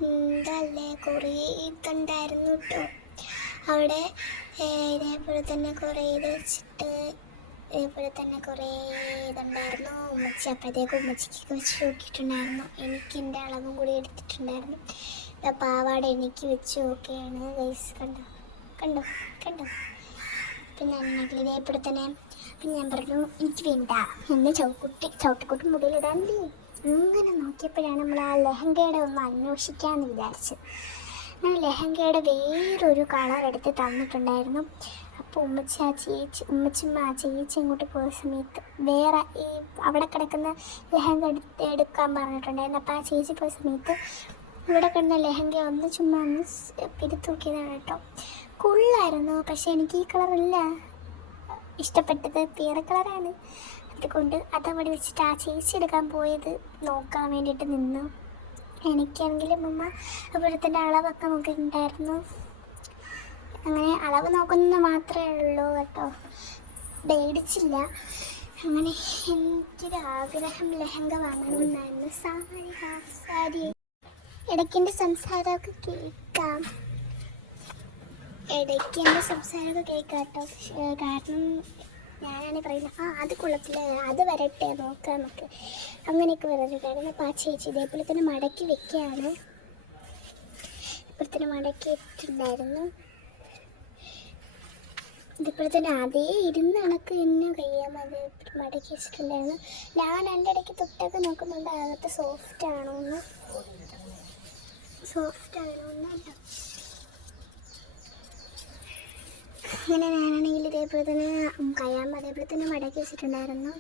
എന്തല്ലേ കുറേ ഇതുണ്ടായിരുന്നു കേട്ടോ അവിടെ. ഇതേപോലെ തന്നെ കുറേ ഇത് വെച്ചിട്ട് ഇതേപോലെ തന്നെ കുറേ ഇതുണ്ടായിരുന്നു. ഉമ്മച്ചി അപ്പോഴത്തേക്കും ഉമ്മച്ചിക്ക് വെച്ച് നോക്കിയിട്ടുണ്ടായിരുന്നു. എനിക്ക് എൻ്റെ അളവും കൂടി എടുത്തിട്ടുണ്ടായിരുന്നു. പാവാട എനിക്ക് വെച്ച് നോക്കുകയാണ് ഗൈസ്. കണ്ടോ. അപ്പം ഞാനാണെങ്കിൽ ഇതേപോലെ തന്നെ ഞാൻ പറഞ്ഞു എനിക്ക് വേണ്ട എന്നെ ചവിട്ടിക്കൂട്ടി മുടിയിലിടാണ്ടേ. ഇങ്ങനെ നോക്കിയപ്പോഴാണ് നമ്മൾ ആ ലെഹങ്കയുടെ ഒന്ന് അന്വേഷിക്കാമെന്ന് വിചാരിച്ചത്. ഞാൻ ലെഹങ്കയുടെ വേറൊരു കളർ എടുത്ത് തന്നിട്ടുണ്ടായിരുന്നു. അപ്പോൾ ഉമ്മച്ചിമ്മ ആ ചേച്ചി ഇങ്ങോട്ട് പോയ സമയത്ത് വേറെ ഈ അവിടെ കിടക്കുന്ന ലെഹങ്ക എടുക്കാൻ പറഞ്ഞിട്ടുണ്ടായിരുന്നു. അപ്പോൾ ആ ചേച്ചി പോയ സമയത്ത് ഇവിടെ കിടന്ന ലെഹങ്ക ഒന്ന് ചുമ്മാ ഒന്ന് പിടിച്ചു നോക്കിയതാണ് കേട്ടോ. കൊള്ളായിരുന്നു. പക്ഷെ എനിക്ക് ഈ കളറല്ല ഇഷ്ടപ്പെട്ടത്, വേറെ കളറാണ്. അതുകൊണ്ട് അതവിടെ വെച്ചിട്ട് ആ ചേച്ചി എടുക്കാൻ പോയത് നോക്കാൻ വേണ്ടിയിട്ട് നിന്നു. എനിക്കാണെങ്കിലും അമ്മ ഇവിടുത്തെ അളവൊക്കെ നോക്കിയിട്ടുണ്ടായിരുന്നു. അങ്ങനെ അളവ് നോക്കുന്നത് മാത്രമേ ഉള്ളൂ കേട്ടോ, പേടിച്ചില്ല. അങ്ങനെ എനിക്കൊരു ആഗ്രഹം ലെഹങ്ക വാങ്ങണമെന്നായിരുന്നു. സാരി ഇടയ്ക്ക് എൻ്റെ സംസാരമൊക്കെ കേൾക്കാം കേട്ടോ. കാരണം ഞാനാണ് പറയുന്നത് അത് കൊള്ളത്തില്ല, അത് വരട്ടെ നോക്കാം നമുക്ക്, അങ്ങനെയൊക്കെ പറഞ്ഞിട്ടുണ്ടായിരുന്നു. അപ്പോൾ ആ ചേച്ചി ഇതേപോലെ തന്നെ മടക്കി വെക്കുകയാണ്. ഇപ്പോൾ തന്നെ മടക്കി ഇട്ടിട്ടുണ്ടായിരുന്നു. ഇതുപോലെ തന്നെ അതേ ഇരുന്ന് കണക്ക് തന്നെ കഴിയാം. അത് മടക്കി വെച്ചിട്ടുണ്ടായിരുന്നു. ഞാൻ എൻ്റെ ഇടയ്ക്ക് തൊട്ടൊക്കെ നോക്കുന്നുണ്ട് അകത്ത് സോഫ്റ്റ് ആണോന്ന് അങ്ങനെ ഞാനാണെങ്കിൽ ഇതേപോലെ തന്നെ കഴിയാൻ അതേപോലെ തന്നെ മടക്കി വെച്ചിട്ടുണ്ടായിരുന്നു.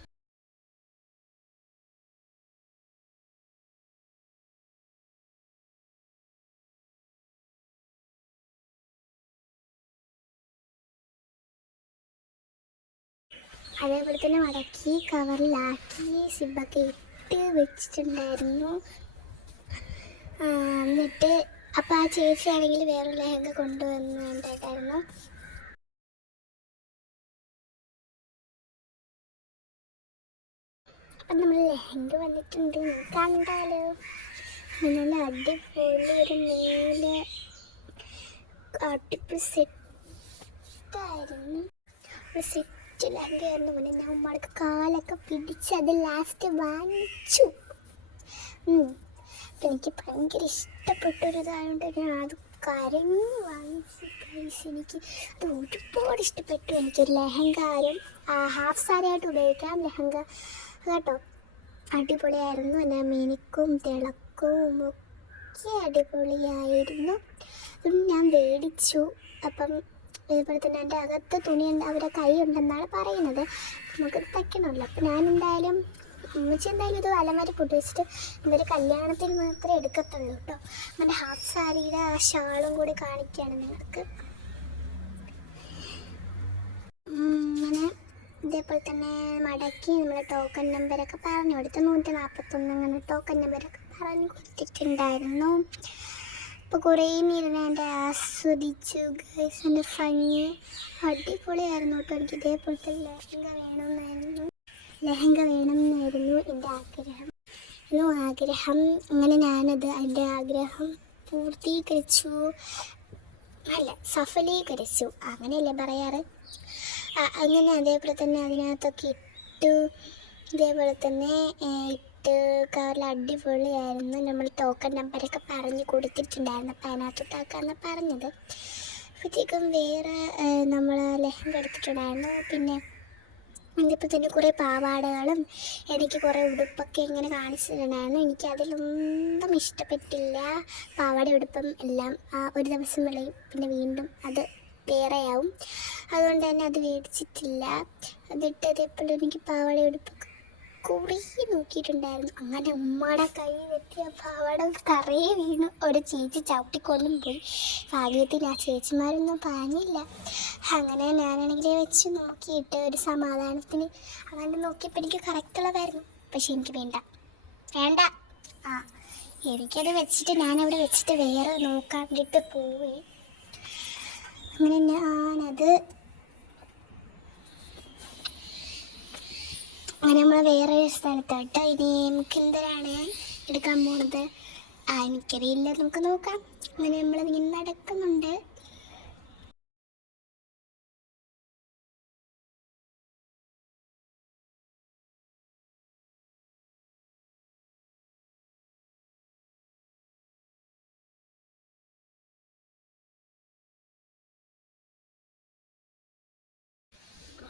അതേപോലെ തന്നെ മടക്കി കവറിലാക്കി സിബൊക്കെ ഇട്ട് വെച്ചിട്ടുണ്ടായിരുന്നു. എന്നിട്ട് അപ്പോൾ ആ ചേച്ചിയാണെങ്കിൽ വേറൊരു ലെഹങ്ക കൊണ്ടുവന്നിട്ടുണ്ടായിരുന്നു. അപ്പം നമ്മൾ ലെഹങ്ക വന്നിട്ടുണ്ട്, കണ്ടാലോ. നല്ല അടിപൊളി ഒരു നീല അടിപൊളി സെറ്റായിരുന്നു. ഒരു സെറ്റ് ലെഹങ്കയായിരുന്നു. പിന്നെ ഞാൻ ഉമ്മക്ക് കാലൊക്കെ പിടിച്ച് അത് ലാസ്റ്റ് വാങ്ങിച്ചു. അപ്പം എനിക്ക് ഭയങ്കര ഇഷ്ടപ്പെട്ടൊരിതായതുകൊണ്ട് ഞാൻ അത് കരഞ്ഞ് വാങ്ങിച്ചു. എനിക്ക് അത് ഒരുപാട് ഇഷ്ടപ്പെട്ടു. എനിക്കൊരു ലെഹങ്ക ഹാഫ് സാരി ആയിട്ട് ഉപയോഗിക്കാം ലെഹങ്ക കേട്ടോ. അടിപൊളിയായിരുന്നു. എൻ്റെ മിനുക്കും തിളക്കവും ഒക്കെ അടിപൊളിയായിരുന്നു. ഞാൻ മേടിച്ചു. അപ്പം ഇതുപോലെ തന്നെ എൻ്റെ അകത്ത് തുണിയുണ്ട്, അവരുടെ കൈ ഉണ്ടെന്നാണ് പറയുന്നത്. നമുക്ക് തയ്ക്കണമല്ലോ. അപ്പം ഞാൻ എന്തായാലും എന്തായാലും ഇത് അലമാരി പൊട്ടി വെച്ചിട്ട് എന്തൊരു കല്യാണത്തിന് മാത്രമേ എടുക്കത്തുള്ളൂ കേട്ടോ. എൻ്റെ ഹാഫ് സാരിയുടെ ആ ഷാളും കൂടി കാണിക്കുകയാണ് നിങ്ങൾക്ക്. അങ്ങനെ ഇതേപോലെ തന്നെ മടക്കി നമ്മൾ ടോക്കൺ നമ്പരൊക്കെ പറഞ്ഞു കൊടുത്തു. 141 അങ്ങനെ ടോക്കൺ നമ്പരൊക്കെ പറഞ്ഞു കൊടുത്തിട്ടുണ്ടായിരുന്നു. അപ്പോൾ കുറേ നേരം എൻ്റെ ആസ്വദിച്ചു ഗൈസ്. എൻ്റെ ഭംഗി അടിപൊളിയായിരുന്നു കേട്ടോ. എനിക്ക് ഇതേപോലത്തെ ലെഹങ്ക വേണമെന്നായിരുന്നു എൻ്റെ ആഗ്രഹം. അങ്ങനെ ഞാനത് എൻ്റെ ആഗ്രഹം സഫലീകരിച്ചു, അങ്ങനെയല്ലേ പറയാറ്. അങ്ങനെ അതേപോലെ തന്നെ അതിനകത്തൊക്കെ ഇട്ടു. ഇതേപോലെ തന്നെ ഇട്ട് കാറിൽ അടിപൊളിയായിരുന്നു. നമ്മൾ ടോക്കൺ നമ്പരൊക്കെ പറഞ്ഞു കൊടുത്തിട്ടുണ്ടായിരുന്നു. അപ്പോൾ അതിനകത്തോട്ടാക്കാന്ന് പറഞ്ഞത്. അപ്പോഴത്തേക്കും വേറെ നമ്മൾ ലെഹങ്ക എടുത്തിട്ടുണ്ടായിരുന്നു. പിന്നെ ഇതിപ്പോൾ തന്നെ കുറേ പാവാടകളും എനിക്ക് കുറേ ഉടുപ്പൊക്കെ ഇങ്ങനെ കാണിച്ചിട്ടുണ്ടായിരുന്നു. എനിക്ക് അതിലൊന്നും ഇഷ്ടപ്പെട്ടില്ല. പാവാട ഉടുപ്പും എല്ലാം ഒരു ദിവസം വിളയും, പിന്നെ വീണ്ടും അത് വേറെയാവും. അതുകൊണ്ട് തന്നെ അത് മേടിച്ചിട്ടില്ല. അതിട്ടത് എപ്പോഴും എനിക്ക് പാവാട ഉടുപ്പൊക്കെ കുറേ നോക്കിയിട്ടുണ്ടായിരുന്നു. അങ്ങനെ ഉമ്മയുടെ കൈ വെട്ടിയ പാവാട തറയെ വീണു. ഒരു ചേച്ചി ചവിട്ടിക്കൊണ്ടും പോയി. ഭാഗ്യത്തിൽ ആ ചേച്ചിമാരൊന്നും പറഞ്ഞില്ല. അങ്ങനെ ഞാനാണെങ്കിൽ വെച്ച് നോക്കിയിട്ട് ഒരു സമാധാനത്തിന് അങ്ങനെ നോക്കിയപ്പോൾ എനിക്ക് കറക്റ്റുള്ളതായിരുന്നു. പക്ഷെ എനിക്ക് വേണ്ട. എനിക്കത് വെച്ചിട്ട് ഞാനവിടെ വെച്ചിട്ട് വേറെ നോക്കാൻ വേണ്ടിയിട്ട് പോയി. അങ്ങനെ അങ്ങനെ നമ്മൾ വേറെ സ്ഥലത്തോട്ട് ഇനി നമുക്ക് എന്തിനാണ് എടുക്കാൻ പോണത് എനിക്കറിയില്ല, നമുക്ക് നോക്കാം. അങ്ങനെ നമ്മളിങ്ങനെ നടക്കുന്നുണ്ട്.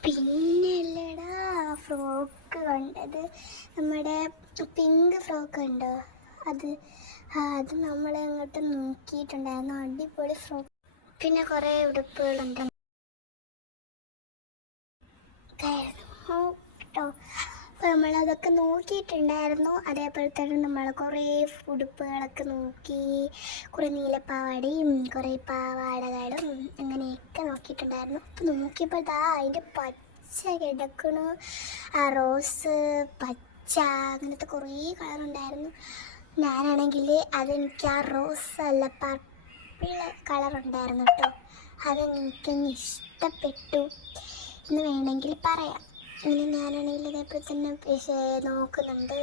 പിന്നെ അല്ലടാ ഫ്രോക്ക് കണ്ടത്, നമ്മുടെ പിങ്ക് ഫ്രോക്ക് ഉണ്ടോ, അത് അത് നമ്മളെ അങ്ങോട്ട് നോക്കിയിട്ടുണ്ടായിരുന്നു. അടിപൊളി ഫ്രോക്ക്. പിന്നെ കുറേ ഉടുപ്പുകളുണ്ട് കേട്ടോ. അപ്പോൾ നമ്മളതൊക്കെ നോക്കിയിട്ടുണ്ടായിരുന്നു. അതേപോലെ തന്നെ നമ്മൾ കുറേ ഉടുപ്പുകളൊക്കെ നോക്കി, കുറേ നീലപ്പാവാടയും കുറേ പാവാടകളും അങ്ങനെയൊക്കെ നോക്കിയിട്ടുണ്ടായിരുന്നു. അപ്പോൾ നോക്കിയപ്പോൾ അതിൻ്റെ പച്ച കിടക്കണു, ആ റോസ്, പച്ച, അങ്ങനത്തെ കുറേ കളറുണ്ടായിരുന്നു. ഞാനാണെങ്കിൽ അതെനിക്ക് ആ റോസ് അല്ല പർപ്പിൾ കളറുണ്ടായിരുന്നു കേട്ടോ. അതെനിക്കങ്ങ് ഇഷ്ടപ്പെട്ടു എന്ന് വേണമെങ്കിൽ പറയാം. ഇനി ഞാനാണെങ്കിൽ ഇതേപോലെ തന്നെ നോക്കുന്നുണ്ട്.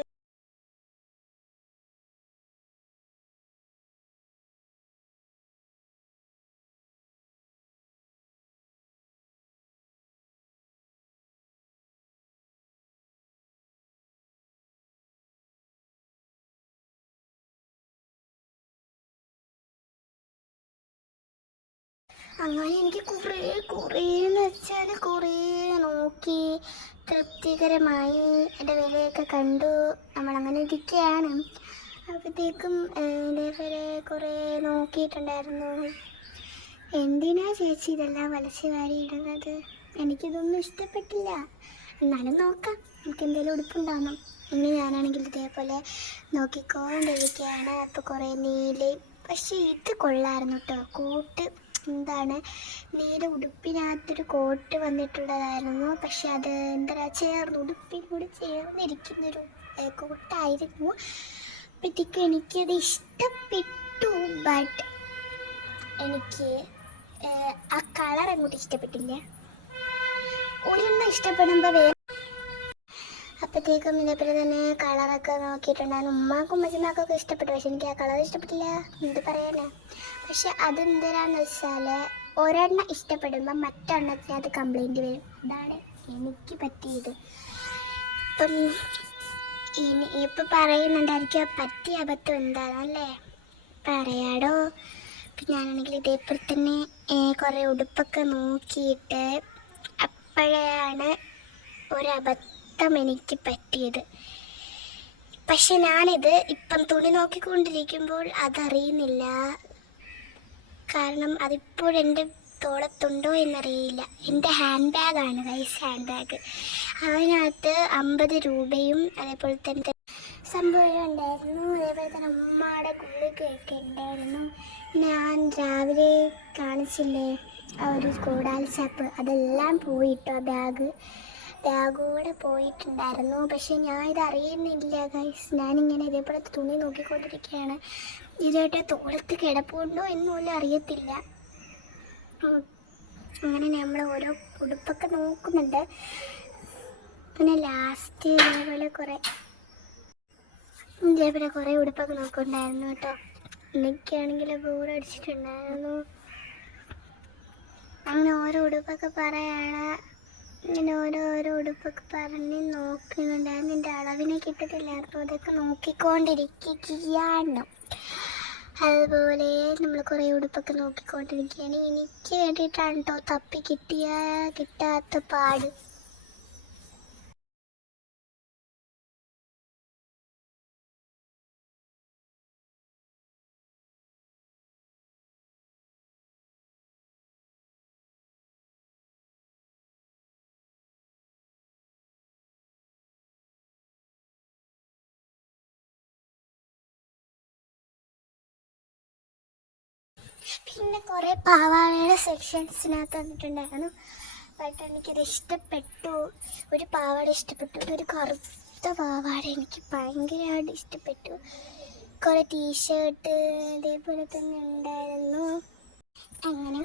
അങ്ങനെ എനിക്ക് കുറേന്ന് വെച്ചാൽ കുറേ നോക്കി തൃപ്തികരമായി എൻ്റെ വിലയൊക്കെ കണ്ടു. നമ്മളങ്ങനെ ഇരിക്കുകയാണ്. അപ്പോഴത്തേക്കും ഇതേപോലെ കുറേ നോക്കിയിട്ടുണ്ടായിരുന്നു. എന്തിനാ ചേച്ചി ഇതെല്ലാം വലിച്ചു വാരി ഇടുന്നത്? എനിക്കിതൊന്നും ഇഷ്ടപ്പെട്ടില്ല. എന്നാലും നോക്കാം, എനിക്ക് എന്തെങ്കിലും ഉടുപ്പുണ്ടാകും. ഇനി ഞാനാണെങ്കിൽ ഇതേപോലെ നോക്കിക്കൊണ്ടിരിക്കുകയാണ്. അപ്പോൾ കുറേ നീല, പക്ഷേ ഇത് കൊള്ളായിരുന്നു കേട്ടോ. കോട്ട് എന്താണ്, നീല ഉടുപ്പിനകത്തൊരു കോട്ട് വന്നിട്ടുള്ളതായിരുന്നു. പക്ഷെ അത് എന്താ ഉടുപ്പിനോട് ചേർന്നിരിക്കുന്നൊരു കോട്ടായിരുന്നു. അപ്പോഴത്തേക്കും എനിക്കത് ഇഷ്ടപ്പെട്ടു. ബട്ട് എനിക്ക് ആ കളർ അങ്ങോട്ട് ഇഷ്ടപ്പെട്ടില്ല. ഒരെണ്ണം ഇഷ്ടപ്പെടുമ്പോൾ അപ്പോഴത്തേക്കും ഇതേപോലെ തന്നെ കളറൊക്കെ നോക്കിയിട്ടുണ്ടായിരുന്നു. ഉമ്മാക്കും ഉമ്മച്ചിമാക്കൊക്കെ ഇഷ്ടപ്പെട്ടു. പക്ഷെ എനിക്ക് ആ കളർ ഇഷ്ടപ്പെട്ടില്ല. എന്ത് പറയാനാ. പക്ഷെ അതെന്തിനാന്ന് വെച്ചാൽ ഒരെണ്ണം ഇഷ്ടപ്പെടുമ്പോൾ മറ്റെണ്ണത്തിന് അത് കംപ്ലൈൻറ്റ് വരും. അതാണ് എനിക്ക് പറ്റിയത്. ഇപ്പം ഇപ്പം പറയുന്നുണ്ടായിരിക്കും പറ്റിയ അബദ്ധം എന്താണല്ലേ. പറയാടോ. ഞാനാണെങ്കിൽ ഇതേപോലെ തന്നെ കുറേ ഉടുപ്പൊക്കെ നോക്കിയിട്ട് അപ്പോഴാണ് ഒരബദ്ധം എനിക്ക് പറ്റിയത്. പക്ഷെ ഞാനിത് ഇപ്പം തുണി നോക്കിക്കൊണ്ടിരിക്കുമ്പോൾ അതറിയുന്നില്ല. കാരണം അതിപ്പോഴെൻ്റെ തോളത്തുണ്ടോ എന്നറിയില്ല. എൻ്റെ ഹാൻഡ് ബാഗാണ് ഗൈസ്, ഹാൻഡ് ബാഗ്. അതിനകത്ത് 50 രൂപയും അതേപോലെ തന്നെ സംഭവം ഉണ്ടായിരുന്നു. അതേപോലെ തന്നെ ഉമ്മയുടെ ഗുളികയൊക്കെ ഉണ്ടായിരുന്നു. ഞാൻ രാവിലെ കാണിച്ചില്ലേ ആ ഒരു കൂടാൽ ചാപ്പ്, അതെല്ലാം പോയിട്ടു. ആ ബാഗൂടെ പോയിട്ടുണ്ടായിരുന്നു. പക്ഷെ ഞാൻ ഇത് അറിയുന്നില്ല ഗൈസ്. ഞാനിങ്ങനെ ഇതേപോലെ തുണി നോക്കിക്കൊണ്ടിരിക്കുകയാണ്. ഇതായിട്ട് തോളത്ത് കിടപ്പുണ്ടോ എന്നുപോലും അറിയത്തില്ല. അങ്ങനെ നമ്മൾ ഓരോ ഉടുപ്പൊക്കെ നോക്കുന്നുണ്ട്. പിന്നെ ലാസ്റ്റ് ഇതേപോലെ കുറേ ഉടുപ്പൊക്കെ നോക്കുന്നുണ്ടായിരുന്നു കേട്ടോ. എനിക്കാണെങ്കിൽ ബോറടിച്ചിട്ടുണ്ടായിരുന്നു. അങ്ങനെ ഓരോ ഉടുപ്പൊക്കെ പറയാണ്. ഇങ്ങനെ ഓരോ ഉടുപ്പൊക്കെ പറഞ്ഞ് നോക്കുന്നുണ്ടായിരുന്നു. എൻ്റെ അളവിനെ കിട്ടത്തില്ലായിരുന്നു. അതൊക്കെ നോക്കിക്കൊണ്ടിരിക്കുകയാണ്. അതുപോലെ നമ്മൾ കുറേ ഉടുപ്പൊക്കെ നോക്കിക്കൊണ്ടിരിക്കുകയാണ്. എനിക്ക് വേണ്ടിയിട്ടാണ് കേട്ടോ തപ്പി കിട്ടാത്ത പാട്. പിന്നെ കുറേ പാവാടയുടെ സെക്ഷൻസിനകത്ത് വന്നിട്ടുണ്ടായിരുന്നു. ബട്ട് എനിക്കത് ഇഷ്ടപ്പെട്ടു. ഒരു പാവാട ഇഷ്ടപ്പെട്ടു. ഒരു കറുത്ത പാവാട എനിക്ക് ഭയങ്കരമായിട്ട് ഇഷ്ടപ്പെട്ടു. കുറേ ടീഷർട്ട് ഇതേപോലെ തന്നെ ഉണ്ടായിരുന്നു. അങ്ങനെ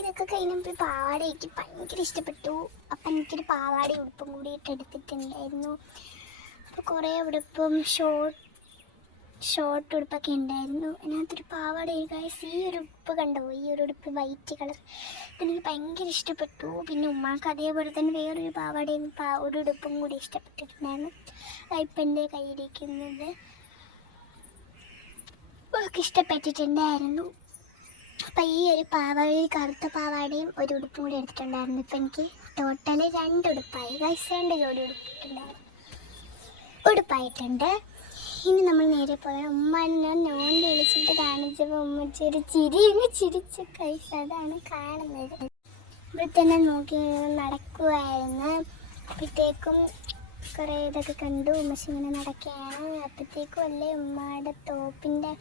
ഇതൊക്കെ കഴിഞ്ഞപ്പോൾ പാവാട എനിക്ക് ഭയങ്കര ഇഷ്ടപ്പെട്ടു. അപ്പം എനിക്കൊരു പാവാട ഉടുപ്പും കൂടിയിട്ട് എടുത്തിട്ടുണ്ടായിരുന്നു. അപ്പോൾ കുറേ ഉടുപ്പും ഷോർട്ട് ഉടുപ്പൊക്കെ ഉണ്ടായിരുന്നു. അതിനകത്തൊരു പാവാട ഗൈസ്. ഈ ഒരു ഉടുപ്പ് കണ്ടോ, ഈ ഒരു ഉടുപ്പ് വൈറ്റ് കളർ, എനിക്ക് ഭയങ്കര ഇഷ്ടപ്പെട്ടു. പിന്നെ ഉമ്മാക്ക് അതേപോലെ തന്നെ വേറൊരു പാവാടയും ഒരു ഉടുപ്പും കൂടി ഇഷ്ടപ്പെട്ടിട്ടുണ്ടായിരുന്നു. ഇപ്പം എൻ്റെ കയ്യിലിരിക്കുന്നത് ഒക്കെ ഇഷ്ടപ്പെട്ടിട്ടുണ്ടായിരുന്നു. അപ്പം ഈ ഒരു കറുത്ത പാവാടയും ഒരു ഉടുപ്പും കൂടി എടുത്തിട്ടുണ്ടായിരുന്നു. ഇപ്പം എനിക്ക് ടോട്ടല് 2 ഉടുപ്പായി ഗൈസ്. 2 ജോഡി ഉടുപ്പായിട്ടുണ്ട്. ഇനി നമ്മൾ നേരെ പോയാൽ ഉമ്മ എന്നെ നോണ്ട് വിളിച്ചിട്ട് കാണിച്ചപ്പോൾ ഉമ്മച്ചി ഒരു ചിരി അങ്ങ് ചിരിച്ച് കഴിച്ച് അതാണ് കാണുന്നത്. ഇവിടെ തന്നെ നോക്കി നടക്കുമായിരുന്നു. അപ്പോഴത്തേക്കും കുറേ ഇതൊക്കെ കണ്ടു. ഉമ്മച്ചി ഇങ്ങനെ നടക്കുകയാണ്. അപ്പോഴത്തേക്കും അല്ലേ ഉമ്മയുടെ ടോപ്പിൻ്റെ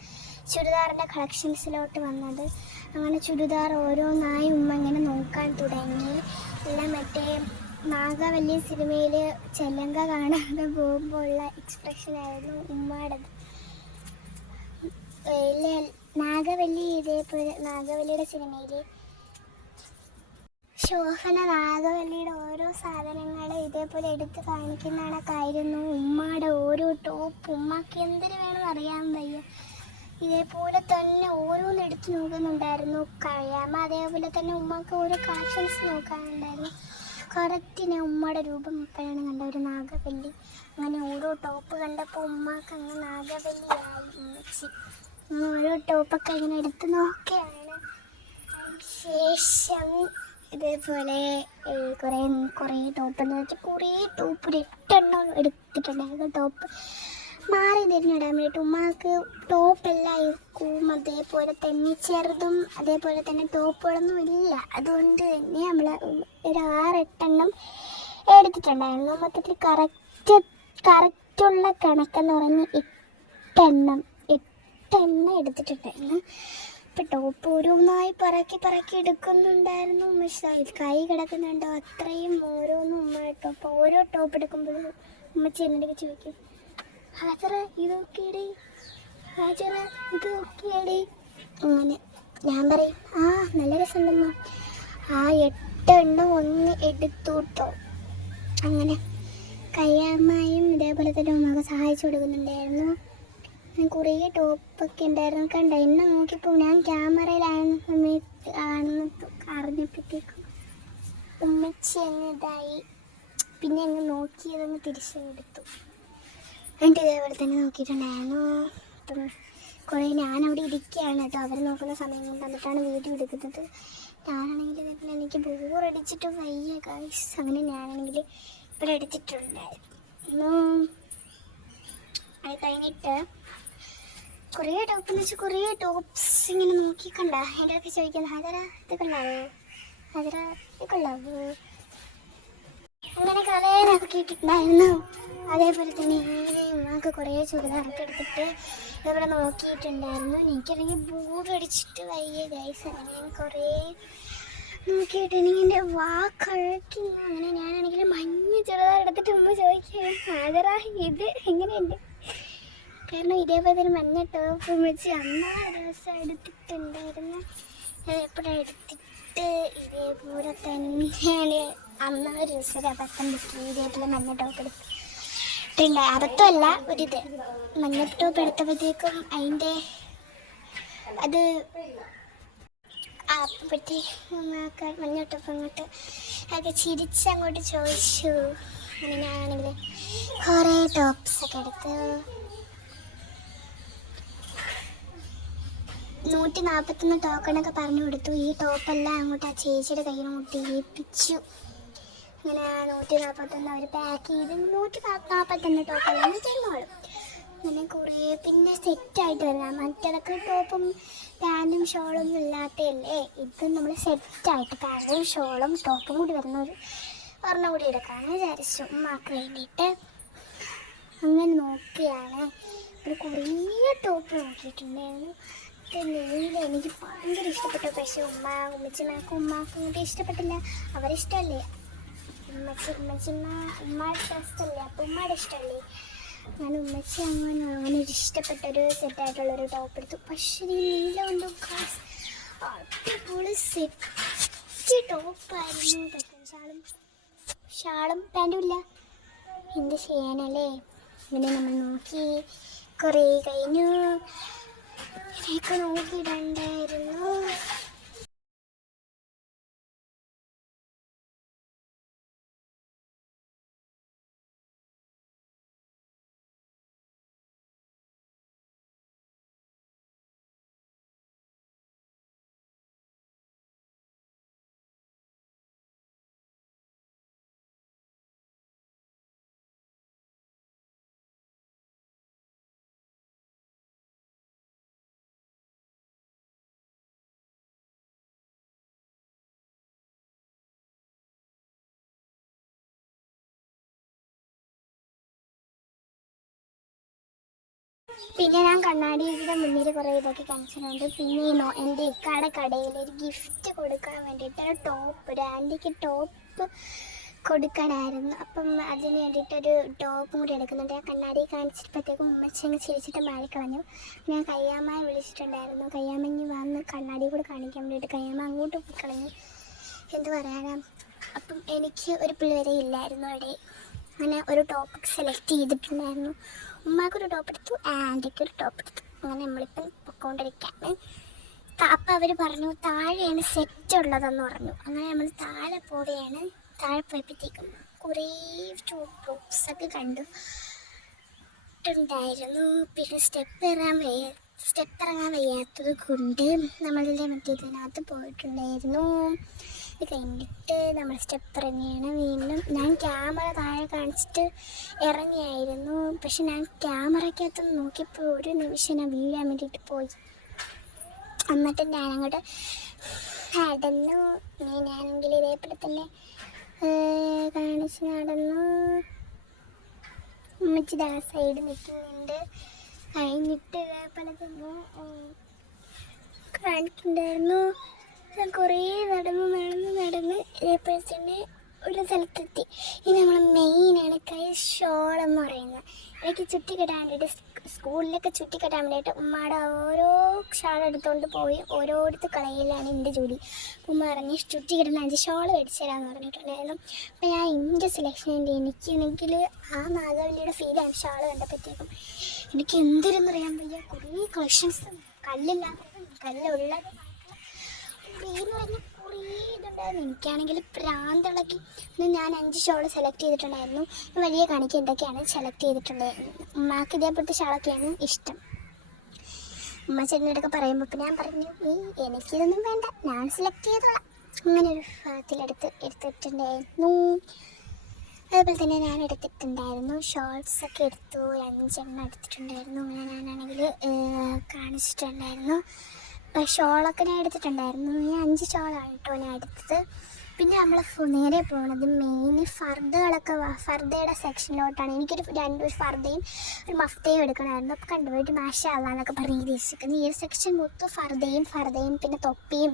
ചുരിദാറിൻ്റെ കളക്ഷൻസിലോട്ട് വന്നത്. അങ്ങനെ ചുരിദാർ ഓരോന്നായി ഉമ്മ ഇങ്ങനെ നോക്കാൻ തുടങ്ങി. എല്ലാം മറ്റേ നാഗവല്ലി സിനിമയിൽ ചെല്ലങ്ക കാണാതെ പോകുമ്പോൾ ഉള്ള എക്സ്പ്രഷനായിരുന്നു ഉമ്മയുടേത്. നാഗവല്ലി ഇതേപോലെ നാഗവല്ലിയുടെ സിനിമയിൽ ശോഭന നാഗവല്ലിയുടെ ഓരോ സാധനങ്ങൾ ഇതേപോലെ എടുത്ത് കാണിക്കുന്നതാണൊക്കെയായിരുന്നു ഉമ്മയുടെ ഓരോ ടോപ്പ്. ഉമ്മക്ക് എന്തിനു വേണമെന്ന് അറിയാൻ വയ്യ. ഇതേപോലെ തന്നെ ഓരോന്ന് എടുത്ത് നോക്കുന്നുണ്ടായിരുന്നു. കഴിയാമ അതേപോലെ തന്നെ ഉമ്മക്ക് ഓരോ കളക്ഷൻസ് നോക്കാനുണ്ടായിരുന്നു. കറക്റ്റിന് ഉമ്മയുടെ രൂപം ഇപ്പോഴാണ് കണ്ട ഒരു നാഗവല്ലി. അങ്ങനെ ഓരോ ടോപ്പ് കണ്ടപ്പോൾ ഉമ്മക്ക് അങ്ങ് നാഗവല്ലിയായി ഉമ്മച്ചി. അങ്ങനെ ഓരോ ടോപ്പൊക്കെ ഇങ്ങനെ എടുത്ത് നോക്കുകയാണ്. ശേഷം ഇതേപോലെ കുറേ ടോപ്പ് എന്ന് വെച്ചാൽ കുറേ ടോപ്പ് ഒരു 8 എണ്ണം എടുത്തിട്ടുണ്ടായിരുന്നു. ടോപ്പ് മാറി തിരിഞ്ഞിടാൻ വേണ്ടിയിട്ട് ഉമ്മക്ക് ടോപ്പെല്ലാം ഇരിക്കും. അതേപോലെ തന്നെ ചെറുതും അതേപോലെ തന്നെ ടോപ്പുകളൊന്നും ഇല്ല. അതുകൊണ്ട് തന്നെ നമ്മൾ ഒരു 6-8 എണ്ണം എടുത്തിട്ടുണ്ടായിരുന്നു. മൊത്തത്തിൽ കറക്റ്റുള്ള കണക്കെന്ന് പറഞ്ഞ് 8 എണ്ണം എടുത്തിട്ടുണ്ടായിരുന്നു. ഇപ്പം ടോപ്പ് ഓരോന്നായി പറക്കി എടുക്കുന്നുണ്ടായിരുന്നു. ഉമ്മച്ചി കൈ കിടക്കുന്നുണ്ടോ അത്രയും ഓരോന്നും ഉമ്മ ടോപ്പ്. ഓരോ ടോപ്പ് എടുക്കുമ്പോഴും ഉമ്മച്ചി എന്നോട് ചോദിക്കും, ഹാജറ ഇതൊക്കെയടി, ഹാജറ ഇതൊക്കെയടി. അങ്ങനെ ഞാൻ പറയും നല്ല രസമുണ്ടെന്നോ. 8 എണ്ണം ഒന്ന് എടുത്തു കേട്ടോ. അങ്ങനെ കയ്യാമ്മയും ഇതേപോലെ തന്നെ ഉമ്മക്ക് സഹായിച്ചു കൊടുക്കുന്നുണ്ടായിരുന്നു. കുറേ ടോപ്പൊക്കെ ഉണ്ടായിരുന്നു. കണ്ട എന്നെ നോക്കിയപ്പോൾ ഞാൻ ക്യാമറയിലാണെന്ന സമയത്ത് അറിഞ്ഞപ്പോഴത്തേക്കും ഉമ്മച്ചി അങ്ങ് ഇതായി. പിന്നെ അങ്ങ് നോക്കിയതങ്ങ് തിരിച്ചെടുത്തു. എന്നിട്ട് ഇതേപോലെ തന്നെ നോക്കിയിട്ടുണ്ടായിരുന്നു. അപ്പം കുറേ ഞാനവിടെ ഇരിക്കുകയാണ് കേട്ടോ. അവർ നോക്കുന്ന സമയം കൊണ്ട് എന്നിട്ടാണ് വീഡിയോ എടുക്കുന്നത്. ഞാനാണെങ്കിൽ ഇതേപോലെ എനിക്ക് ബോറടിച്ചിട്ട് വയ്യ ഗൈസ്. അങ്ങനെ ഞാനാണെങ്കിൽ ഇവിടെ എടുത്തിട്ടുണ്ടായിരുന്നു. അത് കഴിഞ്ഞിട്ട് കുറേ ടോപ്പ് എന്ന് വെച്ചാൽ കുറേ ടോപ്സ് ഇങ്ങനെ നോക്കിക്കണ്ട. എൻ്റെ ഒക്കെ ചോദിക്കുന്നത് ഹാജറ ഇത് കൊള്ളാവോ, ഹാജറ ഇത് കൊള്ളാവോ. അങ്ങനെ കുറേ നോക്കിയിട്ടുണ്ടായിരുന്നു. അതേപോലെ തന്നെ ഉമ്മക്ക് കുറേ ചുരിദാറൊക്കെ എടുത്തിട്ട് ഇവിടെ നോക്കിയിട്ടുണ്ടായിരുന്നു. എനിക്കാണെങ്കിൽ ബോറടിച്ചിട്ട് വയ്യ ഗൈസ്. അങ്ങനെ ഞാൻ കുറേ നോക്കിയിട്ടുണ്ടെങ്കിൽ എൻ്റെ കഴിക്കുന്നു. അങ്ങനെ ഞാനാണെങ്കിൽ മഞ്ഞ ചുരിദാർ എടുത്തിട്ട് ഉമ്മ ചോദിക്കുകയാണ് ഹാജറ ഇത് എങ്ങനെയുണ്ട്. കാരണം ഇതേപോലെ തന്നെ മഞ്ഞ ടോപ്പ് വെച്ച് അന്നാ ദിവസം എടുത്തിട്ടുണ്ടായിരുന്നു. എപ്പോഴാണ് എടുത്തിട്ട് ഇതേപോലെ തന്നെയാണ് അന്നാ ഒരു ദിവസം അബദ്ധം പറ്റി. ഇതേപോലെ മഞ്ഞ ടോപ്പ് എടുത്തിട്ടുണ്ട്. അബദ്ധമല്ല ഒരിത് മഞ്ഞ ടോപ്പ് എടുത്തപ്പോഴത്തേക്കും അതിൻ്റെ അത് അപ്പോഴത്തേക്കും മഞ്ഞ ടോപ്പ് അങ്ങോട്ട് അത് ചിരിച്ചങ്ങോട്ട് ചോദിച്ചു. അങ്ങനെ ഞാനാണെങ്കിൽ കുറേ ടോപ്സൊക്കെ എടുത്ത് 141 ടോക്കണൊക്കെ പറഞ്ഞു കൊടുത്തു. ഈ ടോപ്പെല്ലാം അങ്ങോട്ട് ആ ചേച്ചിയുടെ കയ്യിൽ അങ്ങോട്ട് ഏൽപ്പിച്ചു. അങ്ങനെ 141 അവർ പാക്ക് ചെയ്ത് 141 ടോപ്പെല്ലാം തന്നോളും. അങ്ങനെ കുറേ പിന്നെ സെറ്റായിട്ട് വരാം. മറ്റേതൊക്കെ ടോപ്പും പാൻറ്റും ഷോളൊന്നും ഇല്ലാത്തതല്ലേ. ഇത് നമ്മൾ സെറ്റായിട്ട് പാൻറ്റും ഷോളും ടോപ്പും കൂടി വരുന്ന ഒരെണ്ണം കൂടി എടുക്കാമെന്ന് വിചാരിച്ചു ഉമ്മാക്ക് വേണ്ടിയിട്ട്. അങ്ങനെ നോക്കുകയാണ്. ഒരു കുറേ ടോപ്പ് നോക്കിയിട്ടുണ്ടായിരുന്നു. നീല എനിക്ക് ഭയങ്കര ഇഷ്ടപ്പെട്ടു. പക്ഷേ ഉമ്മക്കും കൂടി ഇഷ്ടപ്പെട്ടില്ല. അവരിഷ്ടമല്ലേ ഉമ്മയുടെ ഡ്രസ്സല്ലേ, അപ്പം ഉമ്മയുടെ ഇഷ്ടമല്ലേ. ഞാൻ ഉമ്മച്ചി അങ്ങനെ ഒരു ഇഷ്ടപ്പെട്ടൊരു സെറ്റായിട്ടുള്ളൊരു ടോപ്പ് എടുത്തു. പക്ഷേ ഈ നീല കൊണ്ടും അടിപൊളി സെറ്റ് ടോപ്പായിരുന്നു. പക്ഷേ ഷാളും പാൻറ്റും ഇല്ല. എന്ത് ചെയ്യാനല്ലേ. ഇങ്ങനെ നമ്മൾ നോക്കി കുറേ കഴിഞ്ഞു. ഇതിലേക്ക് നോക്കിയിട്ടുണ്ടായിരുന്നു. പിന്നെ ഞാൻ കണ്ണാടിയുടെ മുന്നിൽ കുറേ ഇതൊക്കെ കാണിച്ചിട്ടുണ്ട്. പിന്നെ എൻ്റെ ഇക്കാടെ കടയിൽ ഒരു ഗിഫ്റ്റ് കൊടുക്കാൻ വേണ്ടിയിട്ട് ഒരു ടോപ്പ്, ഒരു ആൻറ്റിക്ക് ടോപ്പ് കൊടുക്കാനായിരുന്നു. അപ്പം അതിന് വേണ്ടിയിട്ടൊരു ടോപ്പും കൂടി എടുക്കുന്നുണ്ട്. ഞാൻ കണ്ണാടി കാണിച്ചപ്പോഴത്തേക്കും ഉമ്മച്ചങ്ങ് ചിരിച്ചിട്ട് മാറിക്കളഞ്ഞു. ഞാൻ കയ്യാമ്മയെ വിളിച്ചിട്ടുണ്ടായിരുന്നു. കയ്യാമ്മ വന്ന് കണ്ണാടി കൂടെ കാണിക്കാൻ വേണ്ടിയിട്ട് കയ്യാമ്മ അങ്ങോട്ട് പോയി കളഞ്ഞു. എന്ത് പറയാനാ. അപ്പം എനിക്ക് ഒരു പിള്ളേരെ ഇല്ലായിരുന്നു അവിടെ. അങ്ങനെ ഒരു ടോപ്പ് സെലക്ട് ചെയ്തിട്ടുണ്ടായിരുന്നു. ഉമ്മാക്കൊരു ടോപ്പ് എടുത്തു, ആൻറ്റിക്കൊരു ടോപ്പ് എടുത്തു. അങ്ങനെ നമ്മളിപ്പം പൊക്കോണ്ടിരിക്കുകയാണ്. അപ്പം അവർ പറഞ്ഞു താഴെയാണ് സെറ്റ് ഉള്ളതെന്ന് പറഞ്ഞു. അങ്ങനെ നമ്മൾ താഴെ പോവുകയാണ്. താഴെ പോയപ്പോഴത്തേക്കും കുറേ ടോപ്സൊക്കെ കണ്ടുണ്ടായിരുന്നു. പിന്നെ സ്റ്റെപ്പ് ഇറങ്ങാൻ വയ്യാത്തത് കൊണ്ട് നമ്മളിലെ മറ്റേതിനകത്ത് പോയിട്ടുണ്ടായിരുന്നു. ഇത് കഴിഞ്ഞിട്ട് നമ്മൾ സ്റ്റെപ്പ് ഇറങ്ങിയാണ്. വീണ്ടും ഞാൻ ക്യാമറ താഴെ കാണിച്ചിട്ട് ഇറങ്ങിയായിരുന്നു. പക്ഷെ ഞാൻ ക്യാമറയ്ക്കകത്ത് നോക്കിയപ്പോൾ ഒരു നിമിഷം ഞാൻ വീഴാൻ വേണ്ടിയിട്ട് പോയി. എന്നിട്ട് ഞാനങ്ങോട്ട് നടന്നു. ഞാനാണെങ്കിൽ ഇതേപോലെ തന്നെ കാണിച്ച് നടന്നു. ഉമ്മച്ചി ആ സൈഡ് നിൽക്കുന്നുണ്ട്. കഴിഞ്ഞിട്ട് ഇതേപോലെ തന്നെ കാണിക്കുന്നുണ്ടായിരുന്നു. ഞാൻ കുറേ നടന്ന് ഇതേപോലെ തന്നെ ഒരു സ്ഥലത്തെത്തി. ഇനി നമ്മൾ മെയിനാണ് കൈ ഷോളെന്ന് പറയുന്നത്. എനിക്ക് ചുറ്റിക്കെട്ടാൻ വേണ്ടിയിട്ട് സ്കൂളിലൊക്കെ ചുറ്റിക്കെട്ടാൻ വേണ്ടിയിട്ട് ഉമ്മയുടെ ഓരോ ഷാൾ എടുത്തുകൊണ്ട് പോയി ഓരോരുത്തർ കളയിലാണ് എൻ്റെ ജോലി. ഉമ്മ പറഞ്ഞ് ചുറ്റിക്കെട്ടുന്ന 5 ഷോൾ മേടിച്ചു തരാമെന്ന് പറഞ്ഞിട്ടുണ്ടായിരുന്നു. അപ്പോൾ ഞാൻ എൻ്റെ സെലക്ഷൻ ഉണ്ട്. എനിക്കാണെങ്കിൽ ആ നാഗവല്ലിയുടെ ഫീലാണ് ഷാൾ കണ്ടപ്പോഴത്തേക്കും. എനിക്ക് എന്തിരെന്നറിയാൻ വയ്യ. കുറേ കളക്ഷൻസ്, കല്ലില്ലാത്തതും കല്ലുള്ളതും എന്ന് പറഞ്ഞാൽ കുറേ ഇതുണ്ടായിരുന്നു. എനിക്കാണെങ്കിൽ പ്രാന്തിളക്കി. ഞാൻ 5 ഷോൾ സെലക്ട് ചെയ്തിട്ടുണ്ടായിരുന്നു. വലിയ കാണിക്ക് എന്തൊക്കെയാണ് സെലക്ട് ചെയ്തിട്ടുണ്ടായിരുന്നു. ഉമ്മാക്ക് ഇതേപോലത്തെ ഷാളൊക്കെയാണ് ഇഷ്ടം. ഉമ്മ ചെടിനടുക്കെ പറയുമ്പോൾ ഞാൻ പറഞ്ഞു എനിക്കിതൊന്നും വേണ്ട, ഞാൻ സെലക്ട് ചെയ്തോളാം. അങ്ങനെ ഒരു എടുത്തിട്ടുണ്ടായിരുന്നു. അതുപോലെ തന്നെ ഞാൻ എടുത്തിട്ടുണ്ടായിരുന്നു. ഷോൾസൊക്കെ എടുത്തു, 5 എണ്ണം എടുത്തിട്ടുണ്ടായിരുന്നു. അങ്ങനെ ഞാനാണെങ്കിൽ കാണിച്ചിട്ടുണ്ടായിരുന്നു. ഷോളൊക്കെ ഞാൻ എടുത്തിട്ടുണ്ടായിരുന്നു. ഞാൻ 5 ഷോളാണ് കേട്ടോ ഞാൻ എടുത്തത്. പിന്നെ നമ്മൾ നേരെ പോകുന്നത് മെയിൻ ഫർദയുടെ സെക്ഷനിലോട്ടാണ്. എനിക്കൊരു 2 ഫർദയും ഒരു മഫ്തയും എടുക്കണമായിരുന്നു. അപ്പോൾ കണ്ടുപോയിട്ട് മാഷാ അല്ലാ എന്നൊക്കെ പറഞ്ഞ് ഉദ്ദേശിക്കുന്നത്. ഈ ഒരു സെക്ഷൻ മൊത്തം ഫർദയും പിന്നെ തൊപ്പിയും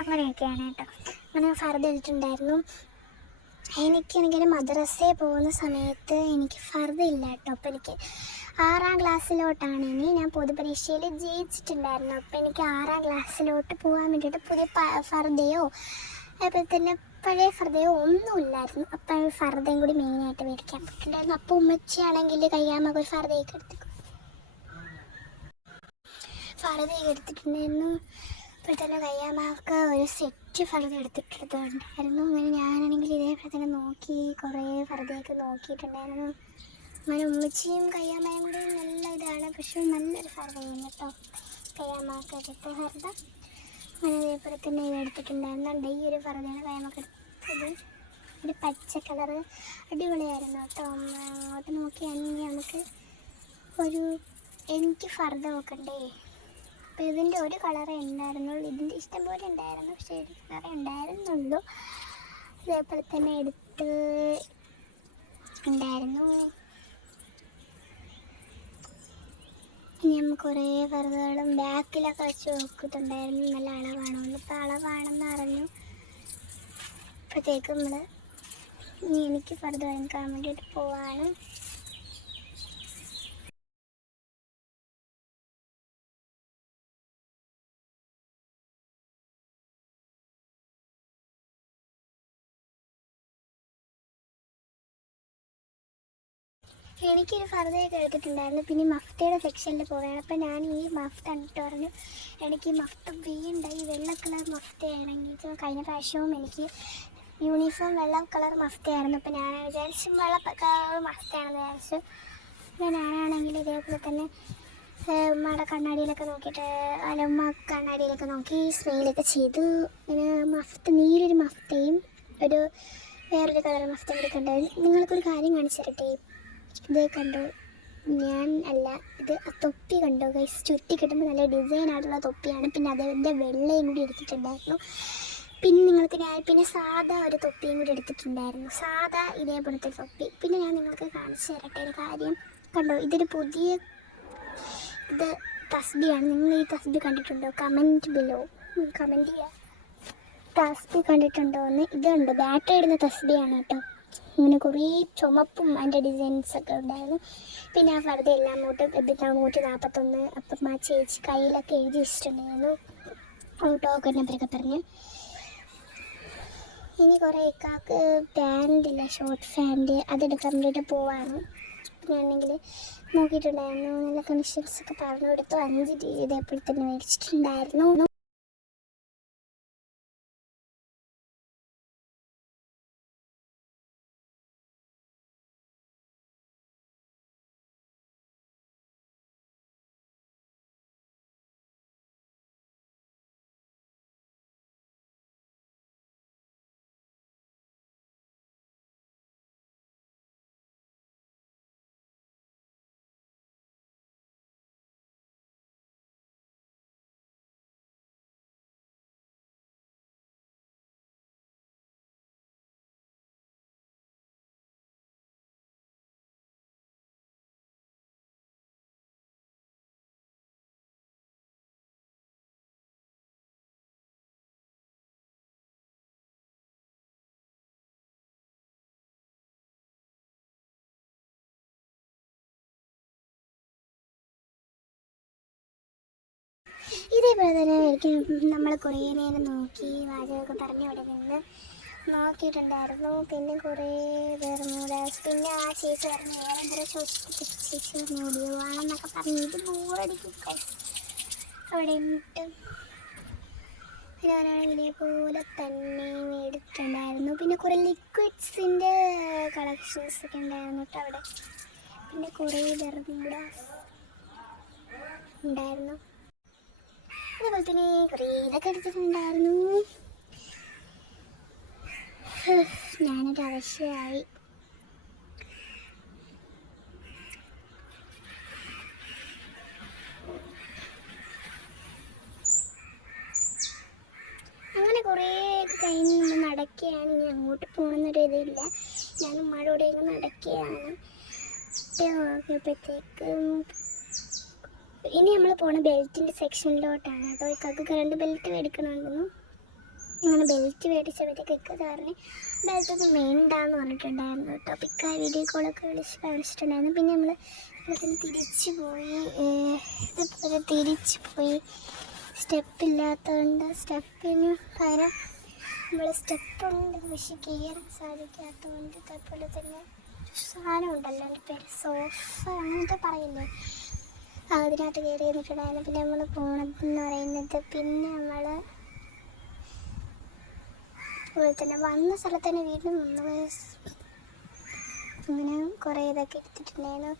അങ്ങനെയൊക്കെയാണ് കേട്ടോ. അങ്ങനെ ഫർദ എടുത്തിട്ടുണ്ടായിരുന്നു. എനിക്കാണെങ്കിൽ മദ്രസയിൽ പോകുന്ന സമയത്ത് എനിക്ക് ഫർദ ഇല്ല കേട്ടോ. അപ്പോൾ എനിക്ക് 6ാം ക്ലാസ്സിലോട്ടാണ് ഇനി ഞാൻ പൊതുപരീക്ഷയിൽ ജയിച്ചിട്ടുണ്ടായിരുന്നു. അപ്പോൾ എനിക്ക് 6ാം ക്ലാസ്സിലോട്ട് പോകാൻ വേണ്ടിയിട്ട് പുതിയ ഫർദയോ അതുപോലെ തന്നെ പഴയ ഫർദയോ ഒന്നുമില്ലായിരുന്നു. അപ്പം ഫർദയും കൂടി മെയിനായിട്ട് മേടിക്കാൻ പറ്റുന്നുണ്ടായിരുന്നു. അപ്പോൾ ഉമ്മച്ചിയാണെങ്കിൽ കയ്യാമ്മക്ക് ഒരു ഫർദയൊക്കെ എടുത്തിട്ടുണ്ടായിരുന്നു. അപ്പോൾ തന്നെ കയ്യാമ്മക്ക് ഒരു സെറ്റ് ഫർദ എടുത്തിട്ടുണ്ടായിരുന്നു. അങ്ങനെ ഞാനാണെങ്കിൽ ഇതേപോലെ തന്നെ നോക്കി കുറേ ഫർദയൊക്കെ നോക്കിയിട്ടുണ്ടായിരുന്നു. അങ്ങനെ ഉമ്മച്ചിയും കയ്യാമ്മയും കൂടി നല്ല ഇതാണ്. പക്ഷേ നല്ലൊരു ഫർദയാണ് കേട്ടോ കയ്യാമ്മക്ക് എടുത്ത ഫർദ. അങ്ങനെ ഇതേപോലെ തന്നെ ഇത് എടുത്തിട്ടുണ്ടായിരുന്നുണ്ട്. ഈ ഒരു ഫർദയാണ് കയ്യാമ്മക്ക് എടുത്തത്. ഒരു പച്ച കളറ് അടിപൊളിയായിരുന്നു കേട്ടോ. അങ്ങോട്ട് നോക്കിയാണെങ്കിൽ നമുക്ക് എനിക്ക് ഫർദ നോക്കണ്ടേ. അപ്പോൾ ഇതിൻ്റെ ഒരു കളറേ ഉണ്ടായിരുന്നുള്ളൂ. ഇതിൻ്റെ ഇഷ്ടം പോലെ ഉണ്ടായിരുന്നു, പക്ഷേ ഒരു കളറേ ഉണ്ടായിരുന്നുള്ളൂ. ഇതേപോലെ തന്നെ എടുത്ത് ഉണ്ടായിരുന്നു. ഞാൻ കുറേ ഫർദകളും ബാക്കിലൊക്കെ വെച്ച് നോക്കിയിട്ടുണ്ടായിരുന്നു നല്ല അളവാണോ. ഇപ്പോൾ അളവാണെന്ന് അറിഞ്ഞു. അപ്പോഴത്തേക്കും എനിക്ക് ഫർദ വാങ്ങിക്കാൻ വേണ്ടിയിട്ട് പോവാണ്. എനിക്കൊരു ഫർദയൊക്കെ എടുത്തിട്ടുണ്ടായിരുന്നു. പിന്നെ മഫ്തയുടെ സെക്ഷനിൽ പോവുകയാണ്. അപ്പോൾ ഞാൻ ഈ മഫ്ത കണ്ടിട്ട് പറഞ്ഞു എനിക്ക് ഈ മഫ്ത വേണ്ട. ഈ വെള്ള കളർ മഫ്തയാണെങ്കിൽ കഴിഞ്ഞ പ്രാവശ്യവും എനിക്ക് യൂണിഫോം വെള്ള കളർ മഫ്തയായിരുന്നു. അപ്പോൾ ഞാൻ വിചാരിച്ചു വെള്ള കളർ മഫ്തയാണെന്ന് വിചാരിച്ചു. പിന്നെ ഞാനാണെങ്കിൽ ഇതേപോലെ തന്നെ ഉമ്മയുടെ കണ്ണാടിയിലൊക്കെ നോക്കിയിട്ട് ഉമ്മ കണ്ണാടിയിലൊക്കെ നോക്കി സ്മെയിലൊക്കെ ചെയ്തു. പിന്നെ നീലൊരു മഫ്തയും വേറൊരു കളർ മഫ്തയും എടുക്കണ്ടായിരുന്നു. നിങ്ങൾക്കൊരു കാര്യം കാണിച്ചു തരട്ടെ. ഇത് കണ്ടോ, ഞാൻ അല്ല ഇത് ആ തൊപ്പി കണ്ടോ ഗൈസ്. ചുറ്റി കിട്ടുമ്പോൾ നല്ല ഡിസൈനായിട്ടുള്ള തൊപ്പിയാണ്. പിന്നെ അതിൻ്റെ വെള്ളയും കൂടി എടുത്തിട്ടുണ്ടായിരുന്നു. പിന്നെ സാധാ ഒരു തൊപ്പിയും കൂടി എടുത്തിട്ടുണ്ടായിരുന്നു. സാധാ ഇതേപോലത്തെ തൊപ്പി. പിന്നെ ഞാൻ നിങ്ങൾക്ക് കാണിച്ചു തരട്ടെ ഒരു കാര്യം. കണ്ടോ, ഇതൊരു പുതിയ ഇത് തസ്ബിയാണ്. നിങ്ങൾ ഈ തസ്ബി കണ്ടിട്ടുണ്ടോ? കമൻറ്റ് ബിലോ, കമൻറ്റ് ചെയ്യുക. തസ്ബി കണ്ടിട്ടുണ്ടോ എന്ന്. ഇതുണ്ട്, ബാറ്ററി ഇടുന്ന തസ്ബിയാണ് കേട്ടോ. ഇങ്ങനെ കുറേ ചുമപ്പും അതിൻ്റെ ഡിസൈൻസൊക്കെ ഉണ്ടായിരുന്നു. പിന്നെ ആ വെറുതെ എല്ലാം 141 അപ്പം ആ ചേച്ചി കയ്യിലൊക്കെ എഴുതി വെച്ചിട്ടുണ്ടായിരുന്നു ടോക്കൺ നമ്പറൊക്കെ പറഞ്ഞ്. ഇനി കുറേ ഇക്കാക്ക് പാൻറ്റില്ല, ഷോർട്ട് പാൻറ്റ്, അതെടുക്കാൻ വേണ്ടിയിട്ട് പോവാണ്. പിന്നെ ആണെങ്കിൽ നോക്കിയിട്ടുണ്ടായിരുന്നു, നല്ല കണ്ടീഷൻസൊക്കെ പറഞ്ഞു കൊടുത്തു. 5 ഇതേപോലെ മേടിച്ചിട്ടുണ്ടായിരുന്നു. ഇതേപോലെ തന്നെ എനിക്ക് നമ്മൾ കുറേ നേരം നോക്കി വാചകമൊക്കെ പറഞ്ഞ് ഇവിടെ നിന്ന് നോക്കിയിട്ടുണ്ടായിരുന്നു. പിന്നെ കുറേ ബെർമൂഡാസ്, പിന്നെ ആ ചേച്ചി പറഞ്ഞ് വേറെ എന്തെങ്കിലും ചോദിച്ചിട്ട് ചേച്ചി മൂടിയോ ആണെന്നൊക്കെ പറഞ്ഞ് ഇത് ബോറടിക്കും അവിടെ ഇട്ട്. പിന്നെ അവരാണെങ്കിൽ ഇതേപോലെ തന്നെ മേടിച്ചിട്ടുണ്ടായിരുന്നു. പിന്നെ കുറേ ലിക്വിഡ്സിൻ്റെ കളക്ഷൻസൊക്കെ ഉണ്ടായിരുന്നു കേട്ടോ അവിടെ. പിന്നെ കുറേ ബെർമൂഡാസ് ഉണ്ടായിരുന്നു. അതുപോലെ തന്നെ കുറേ ഇതൊക്കെ എടുത്തിട്ടുണ്ടായിരുന്നു. ഞാനൊരു അവശയായി. അങ്ങനെ കുറേ കഴിഞ്ഞ് നമ്മൾ നടക്കുകയാണ്. ഇനി അങ്ങോട്ട് പോകണമെന്നൊരു ഇതില്ല. ഞാൻ ഉമ്മയുടെ കൂടെ നടക്കുകയാണ്. നോക്കിയപ്പോഴത്തേക്കും ഇനി നമ്മൾ പോണ ബെൽറ്റിൻ്റെ സെക്ഷനിലോട്ടാണ് കേട്ടോ. ഇക്കൊക്കെ 2 ബെൽറ്റ് മേടിക്കണമായിരുന്നു. ഇങ്ങനെ ബെൽറ്റ് മേടിച്ചപ്പോഴത്തേക്ക് ഇക്ക പറഞ്ഞ് ബെൽറ്റ് ഒന്ന് വേണ്ടാന്ന് പറഞ്ഞിട്ടുണ്ടായിരുന്നു കേട്ടോ. അപ്പോൾ ഇക്ക വീഡിയോ കോളൊക്കെ വിളിച്ച് കാണിച്ചിട്ടുണ്ടായിരുന്നു. പിന്നെ നമ്മൾ ഇതുപോലെ തിരിച്ചു പോയി സ്റ്റെപ്പില്ലാത്തതുകൊണ്ട് സ്റ്റെപ്പിന് പകരം നമ്മൾ സ്റ്റെപ്പുണ്ട്, പക്ഷേ കയറാൻ സാധിക്കാത്തതുകൊണ്ട് ഇതേപോലെ തന്നെ സാധനം ഉണ്ടല്ലോ, എൻ്റെ പേര് സോഫ അങ്ങനത്തെ പറയില്ലേ, അതിനകത്ത് കയറി നിന്നിട്ടുണ്ടായിരുന്നു. പിന്നെ നമ്മൾ പോണതെന്ന് പറയുന്നത്, പിന്നെ നമ്മൾ അതുപോലെ തന്നെ വന്ന സ്ഥലത്ത് തന്നെ വീണ്ടും നമ്മൾ അങ്ങനെ കുറേ ഇതൊക്കെ എടുത്തിട്ടുണ്ടായിരുന്നു.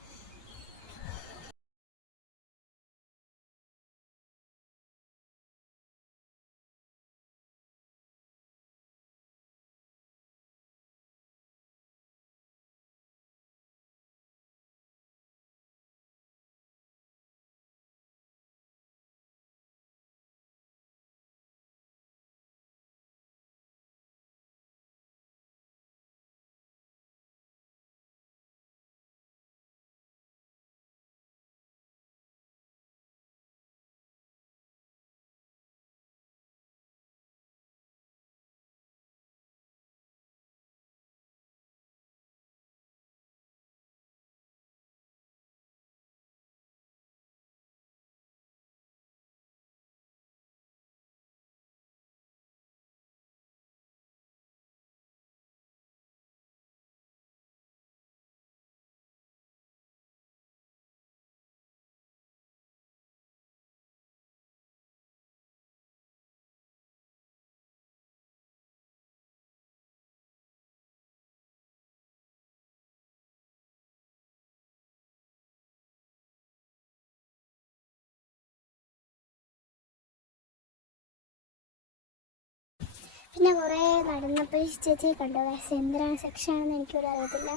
പിന്നെ കുറേ നടന്നപ്പോൾ ചേച്ചി കണ്ടു. എന്തിനാണ് സെക്ഷനാണെന്ന് എനിക്കൊരു അറിയത്തില്ല.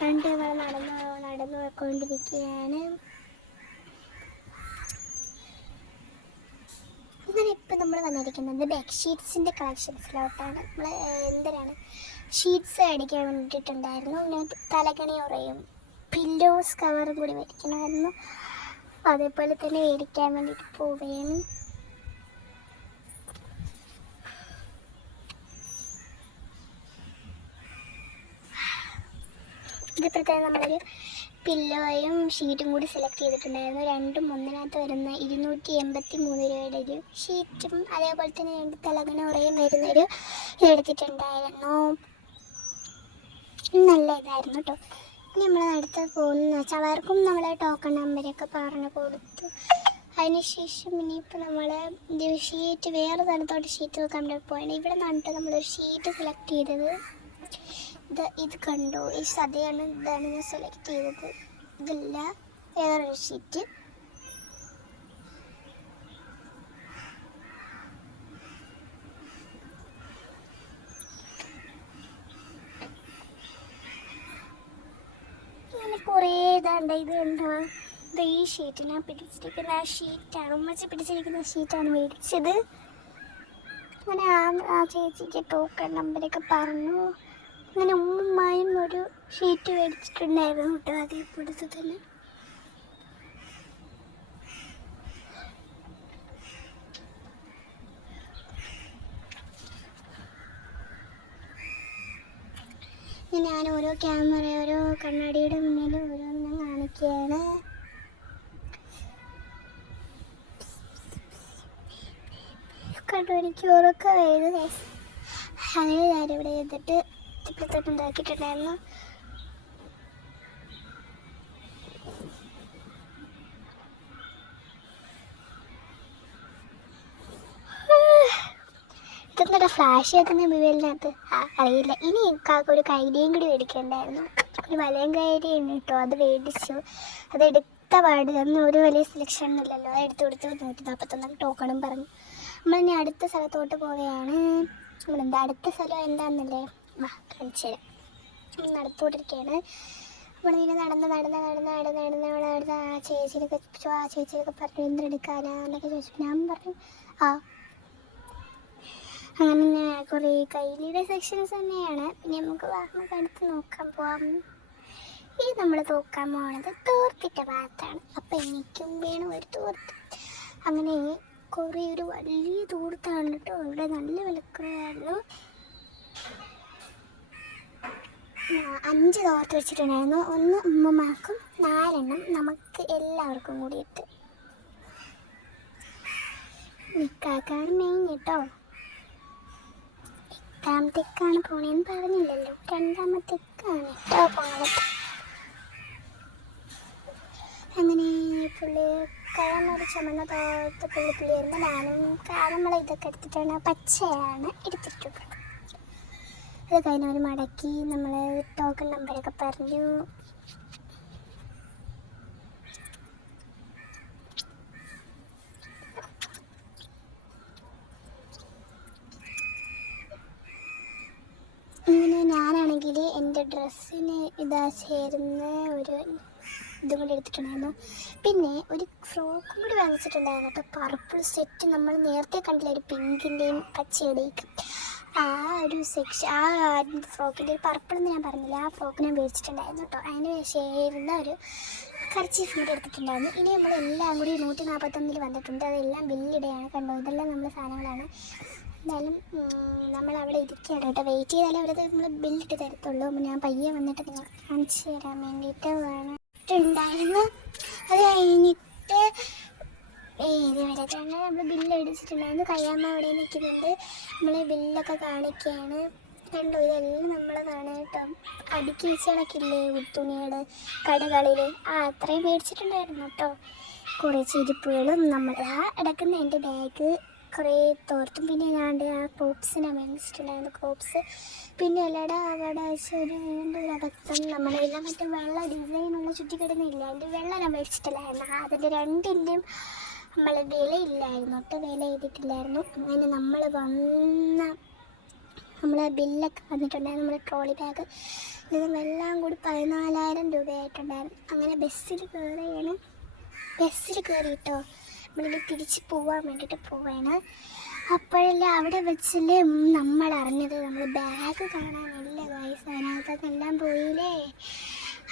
നമ്മൾ നടന്നു പോയിക്കൊണ്ടിരിക്കുകയാണ്. അങ്ങനെ ഇപ്പം നമ്മൾ വന്നിരിക്കുന്നത് ബെഡ്ഷീറ്റ്സിൻ്റെ കളക്ഷൻസിലോട്ടാണ്. നമ്മൾ എന്തിനാണ് ഷീറ്റ്സ് അടിക്കാൻ വേണ്ടിയിട്ടുണ്ടായിരുന്നു. പിന്നെ തലകണി ഉറയും പില്ലോസ് കവറും കൂടി മേടിക്കണമായിരുന്നു. അതേപോലെ തന്നെ മേടിക്കാൻ വേണ്ടിയിട്ട് പോവുകയാണ്. ഇതിപ്പോഴത്തേക്ക് നമ്മളൊരു പില്ലോയും ഷീറ്റും കൂടി സെലക്ട് ചെയ്തിട്ടുണ്ടായിരുന്നു. രണ്ടും ഒന്നിനകത്ത് വരുന്ന 283 രൂപയുടെ ഒരു ഷീറ്റും അതേപോലെ തന്നെ 2 തലകണ ഉറയും വരുന്നൊരു ഇതെടുത്തിട്ടുണ്ടായിരുന്നു. നല്ല ഇതായിരുന്നു കേട്ടോ. ഇനി നമ്മൾ അടുത്ത് പോകുന്നതെന്ന് വെച്ചാൽ അവർക്കും നമ്മൾ ടോക്കൺ നമ്പരൊക്കെ പറഞ്ഞു കൊടുത്തു. അതിനുശേഷം ഇനിയിപ്പോൾ നമ്മൾ ഷീറ്റ് വേറെ സ്ഥലത്തോട്ട് ഷീറ്റ് നോക്കാൻ വേണ്ടി പോയാണ്. ഇവിടെ നിന്നിട്ട് നമ്മളൊരു ഷീറ്റ് സെലക്ട് ചെയ്തത്. ഇത് കണ്ടോ, ഈ സതയാണ്. ഇതാണ് ഞാൻ സെലക്ട് ചെയ്തത്. ഇതില്ല, വേറൊരു ഷീറ്റ്. ഇങ്ങനെ കുറേ ഇതാണ്ട്. ഇത് കണ്ടോ, ഇത് ഈ ഷീറ്റ് ഞാൻ പിടിച്ചിരിക്കുന്ന ആ ഷീറ്റാണ്, ഉമ്മച്ചി പിടിച്ചിരിക്കുന്ന ഷീറ്റാണ് മേടിച്ചത്. അങ്ങനെ ആ ചേച്ചിക്ക് ടോക്കൺ നമ്പരൊക്കെ പറഞ്ഞു. അങ്ങനെ ഉമ്മയും ഒരു ഷീറ്റ് മേടിച്ചിട്ടുണ്ടായിരുന്നു കേട്ടോ, അതേപോലത്തെ തന്നെ. ഞാൻ ഓരോ ക്യാമറ, ഓരോ കണ്ണാടിയുടെ മുന്നിൽ ഓരോന്നും കാണിക്കുകയാണ്. കണ്ടു, എനിക്ക് ഉറക്കം വരുന്നത്. അങ്ങനെ ഞാനിവിടെ ചെയ്തിട്ട് ഇപ്പോഴത്തേക്ക് ഉണ്ടാക്കിയിട്ടുണ്ടായിരുന്നു. ഇതെന്താ ഫ്ലാഷ് ആക്കുന്ന മൊബൈലിനകത്ത് അറിയില്ല. ഇനി ഒരു കൈലിയും കൂടി മേടിക്കണ്ടായിരുന്നു. ഒരു വലയും കൈലിയുണ്ട് കേട്ടോ, അത് മേടിച്ചു. അതെടുത്ത പാട് അന്ന് ഒരു വലിയ സെലക്ഷൻ ഒന്നുമില്ലല്ലോ, അത് എടുത്ത് കൊടുത്ത് 141 ടോക്കണും പറഞ്ഞു. നമ്മളിനി അടുത്ത സ്ഥലത്തോട്ട് പോവുകയാണ്. നമ്മളെന്താ അടുത്ത സ്ഥലം എന്താണെന്നല്ലേ കാണിച്ചു തരാം. നടത്തുകൊണ്ടിരിക്കുകയാണ്. നമ്മളിങ്ങനെ നടന്ന് ആ ചേച്ചിയൊക്കെ പറഞ്ഞു എന്തെടുക്കാനാന്നൊക്കെ ചോദിച്ചു. ഞാൻ പറഞ്ഞു അങ്ങനെ കുറേ കൈലിയുടെ സെക്ഷൻസ് തന്നെയാണ്. പിന്നെ നമുക്ക് അടുത്ത് നോക്കാൻ പോവാം. ഇത് നമ്മൾ നോക്കാൻ പോകുന്നത് തോർത്തിൻ്റെ ഭാഗത്താണ്. അപ്പം എനിക്കും വേണം ഒരു തോർത്ത്. അങ്ങനെ കുറേ ഒരു വലിയ തോർത്താണ് കേട്ടോ. ഇവിടെ നല്ല വിലക്കുറവായിരുന്നു. 5 തോർത്ത് വെച്ചിട്ടുണ്ടായിരുന്നു. 1 ഉമ്മമാർക്കും 4 നമുക്ക് എല്ലാവർക്കും കൂടിയിട്ട്. നിക്കാക്കാണ് മെയിൻ കേട്ടോ. എട്ടാമത്തേക്കാണ് പോണേന്ന് പറഞ്ഞില്ലല്ലോ, 2ാമത്തേക്കാണ് കേട്ടോ പോണത്. അങ്ങനെ പുള്ളി കളമൊരു ചുമന്ന തോർത്ത് പുള്ളി വരുന്ന ഞാനും നമ്മൾ ഇതൊക്കെ എടുത്തിട്ടാണ്, പച്ചയാണ് എടുത്തിട്ടുള്ളത്. അത് കഴിഞ്ഞവർ മടക്കി നമ്മൾ ടോക്കൺ നമ്പരൊക്കെ പറഞ്ഞു. ഇങ്ങനെ ഞാനാണെങ്കിൽ എൻ്റെ ഡ്രസ്സിന് ചേരുന്ന ഒരു ഇതും കൂടി എടുത്തിട്ടുണ്ടായിരുന്നു. പിന്നെ ഒരു ഫ്രോക്കും കൂടി വാങ്ങിച്ചിട്ടുണ്ടായിരുന്നു കേട്ടോ, പർപ്പിൾ സെറ്റ്. നമ്മൾ നേരത്തെ കണ്ടില്ല, ഒരു പിങ്കിൻ്റെയും പച്ചയുടെയും ആ ഒരു സെക്ഷൻ. ആ ഫ്രോക്കിൻ്റെ ഒരു പർപ്പിൾ എന്ന് ഞാൻ പറഞ്ഞില്ല, ആ ഫ്രോക്ക് ഞാൻ മേടിച്ചിട്ടുണ്ടായിരുന്നു കേട്ടോ. അതിന് ചേരുന്ന ഒരു കർച്ചീഫ് കൂടി എടുത്തിട്ടുണ്ടായിരുന്നു. ഇനി നമ്മളെല്ലാം കൂടി 141 വന്നിട്ടുണ്ട്. അതെല്ലാം ബില്ലിടെയാണ് കണ്ടോ. ഇതെല്ലാം നമ്മുടെ സാധനങ്ങളാണ്. എന്തായാലും നമ്മളവിടെ ഇരിക്കുകയാണ് കേട്ടോ. വെയിറ്റ് ചെയ്താലേ അവരത് നമ്മൾ ബില്ലിട്ട് തരത്തുള്ളൂ. ഞാൻ പയ്യെ വന്നിട്ട് നിങ്ങൾക്ക് കാണിച്ചു തരാൻ വേണ്ടിയിട്ട് വേണ്ടിയിട്ടുണ്ടായിരുന്നു. അത് കഴിഞ്ഞിട്ട് ഇതുവരെ തന്നെ നമ്മൾ ബില്ല് അടിച്ചിട്ടുണ്ടായിരുന്നു. കയ്യാമ്മ അവിടെ നിൽക്കുന്നുണ്ട്. നമ്മൾ ബില്ലൊക്കെ കാണിക്കുകയാണ്. കണ്ടോ, ഇതെല്ലാം നമ്മളതാണ് കേട്ടോ. അടുക്കി വെച്ച് കണക്കില്ലേ തുണിയുടെ കടകളിൽ, അത്രയും മേടിച്ചിട്ടുണ്ടായിരുന്നു കേട്ടോ. കുറേ ചെരുപ്പുകളും നമ്മൾ അടക്കുന്ന എൻ്റെ ബാഗ്, കുറേ തോർത്തും, പിന്നെ ഞാണ്ട് ആ ക്രോപ്സിനാണ് വാങ്ങിച്ചിട്ടുണ്ടായിരുന്നു, ക്രോപ്സ്. പിന്നെ അല്ലട അവിടെ ഒരു വീണ്ടും ഒരു അബദ്ധം, നമ്മളെല്ലാം മറ്റേ വെള്ള ഡിസൈനുള്ള ചുറ്റിക്കിടന്നില്ല, അതിൻ്റെ വെള്ളം ഞാൻ മേടിച്ചിട്ടില്ലായിരുന്നു. അതിൻ്റെ 2ൻ്റെയും നമ്മൾ വിലയില്ലായിരുന്നു കേട്ടോ, വില ചെയ്തിട്ടില്ലായിരുന്നു. അങ്ങനെ നമ്മളെ ബില്ലൊക്കെ വന്നിട്ടുണ്ടായിരുന്നു. നമ്മുടെ ട്രോളി ബാഗ് ഇതെല്ലാം കൂടി 14,000 രൂപയായിട്ടുണ്ടായിരുന്നു. അങ്ങനെ ബസ്സിൽ കയറിയിട്ടോ നമ്മളിത് തിരിച്ച് പോകാൻ വേണ്ടിയിട്ട് പോവുകയാണ്. അപ്പോഴല്ലേ അവിടെ വെച്ചില്ലേ നമ്മൾ അറിഞ്ഞത്, നമ്മൾ ബാഗ് കാണാനില്ല ഗൈസ്, അതിനകത്തെല്ലാം പോയില്ലേ.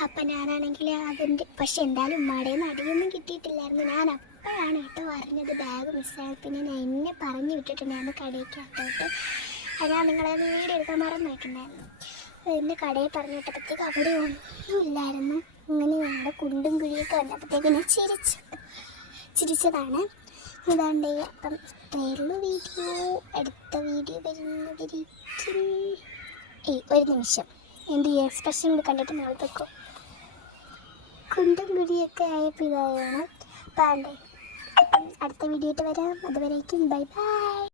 അപ്പം ഞാനാണെങ്കിൽ അതിൻ്റെ പക്ഷെ എന്തായാലും ഉമ്മാടെ നിന്ന് അടിയൊന്നും കിട്ടിയിട്ടില്ലായിരുന്നു. ഞാൻ അപ്പോഴാണ് കേട്ടോ അറിഞ്ഞത് ബാഗ് മിസ്സായി. പിന്നെ ഞാൻ എന്നെ പറഞ്ഞു വിട്ടിട്ടുണ്ടായിരുന്നു കടയ്ക്കകത്തോട്ട്. ഞാൻ നിങ്ങളെ വീഡിയോ എടുക്കാൻ മറന്നു വയ്ക്കുന്നുണ്ടായിരുന്നു. എന്നെ കടയിൽ പറഞ്ഞു വിട്ടപ്പോഴത്തേക്ക് അവിടെ ഒന്നുമില്ലായിരുന്നു. ഇങ്ങനെ ഞങ്ങളുടെ കുണ്ടും കുഴിയൊക്കെ വന്നപ്പോഴത്തേക്ക് ഞാൻ ചിരിച്ചതാണ്. ഇതാണ്ട് അപ്പം ഇത്രയുള്ളൂ വീഡിയോ. അടുത്ത വീഡിയോ വരുന്നവരിക്കും ഒരു നിമിഷം എൻ്റെ ഈ എക്സ്പ്രഷൻ കൂടി കണ്ടിട്ട് നാളത്തേക്കും കുണ്ടും കുഴിയൊക്കെ ആയപ്പോൾ ഇതായാണ്. അപ്പം അടുത്ത വീഡിയോ ആയിട്ട് വരാം. അതുവരേക്കും ബൈ ബൈ.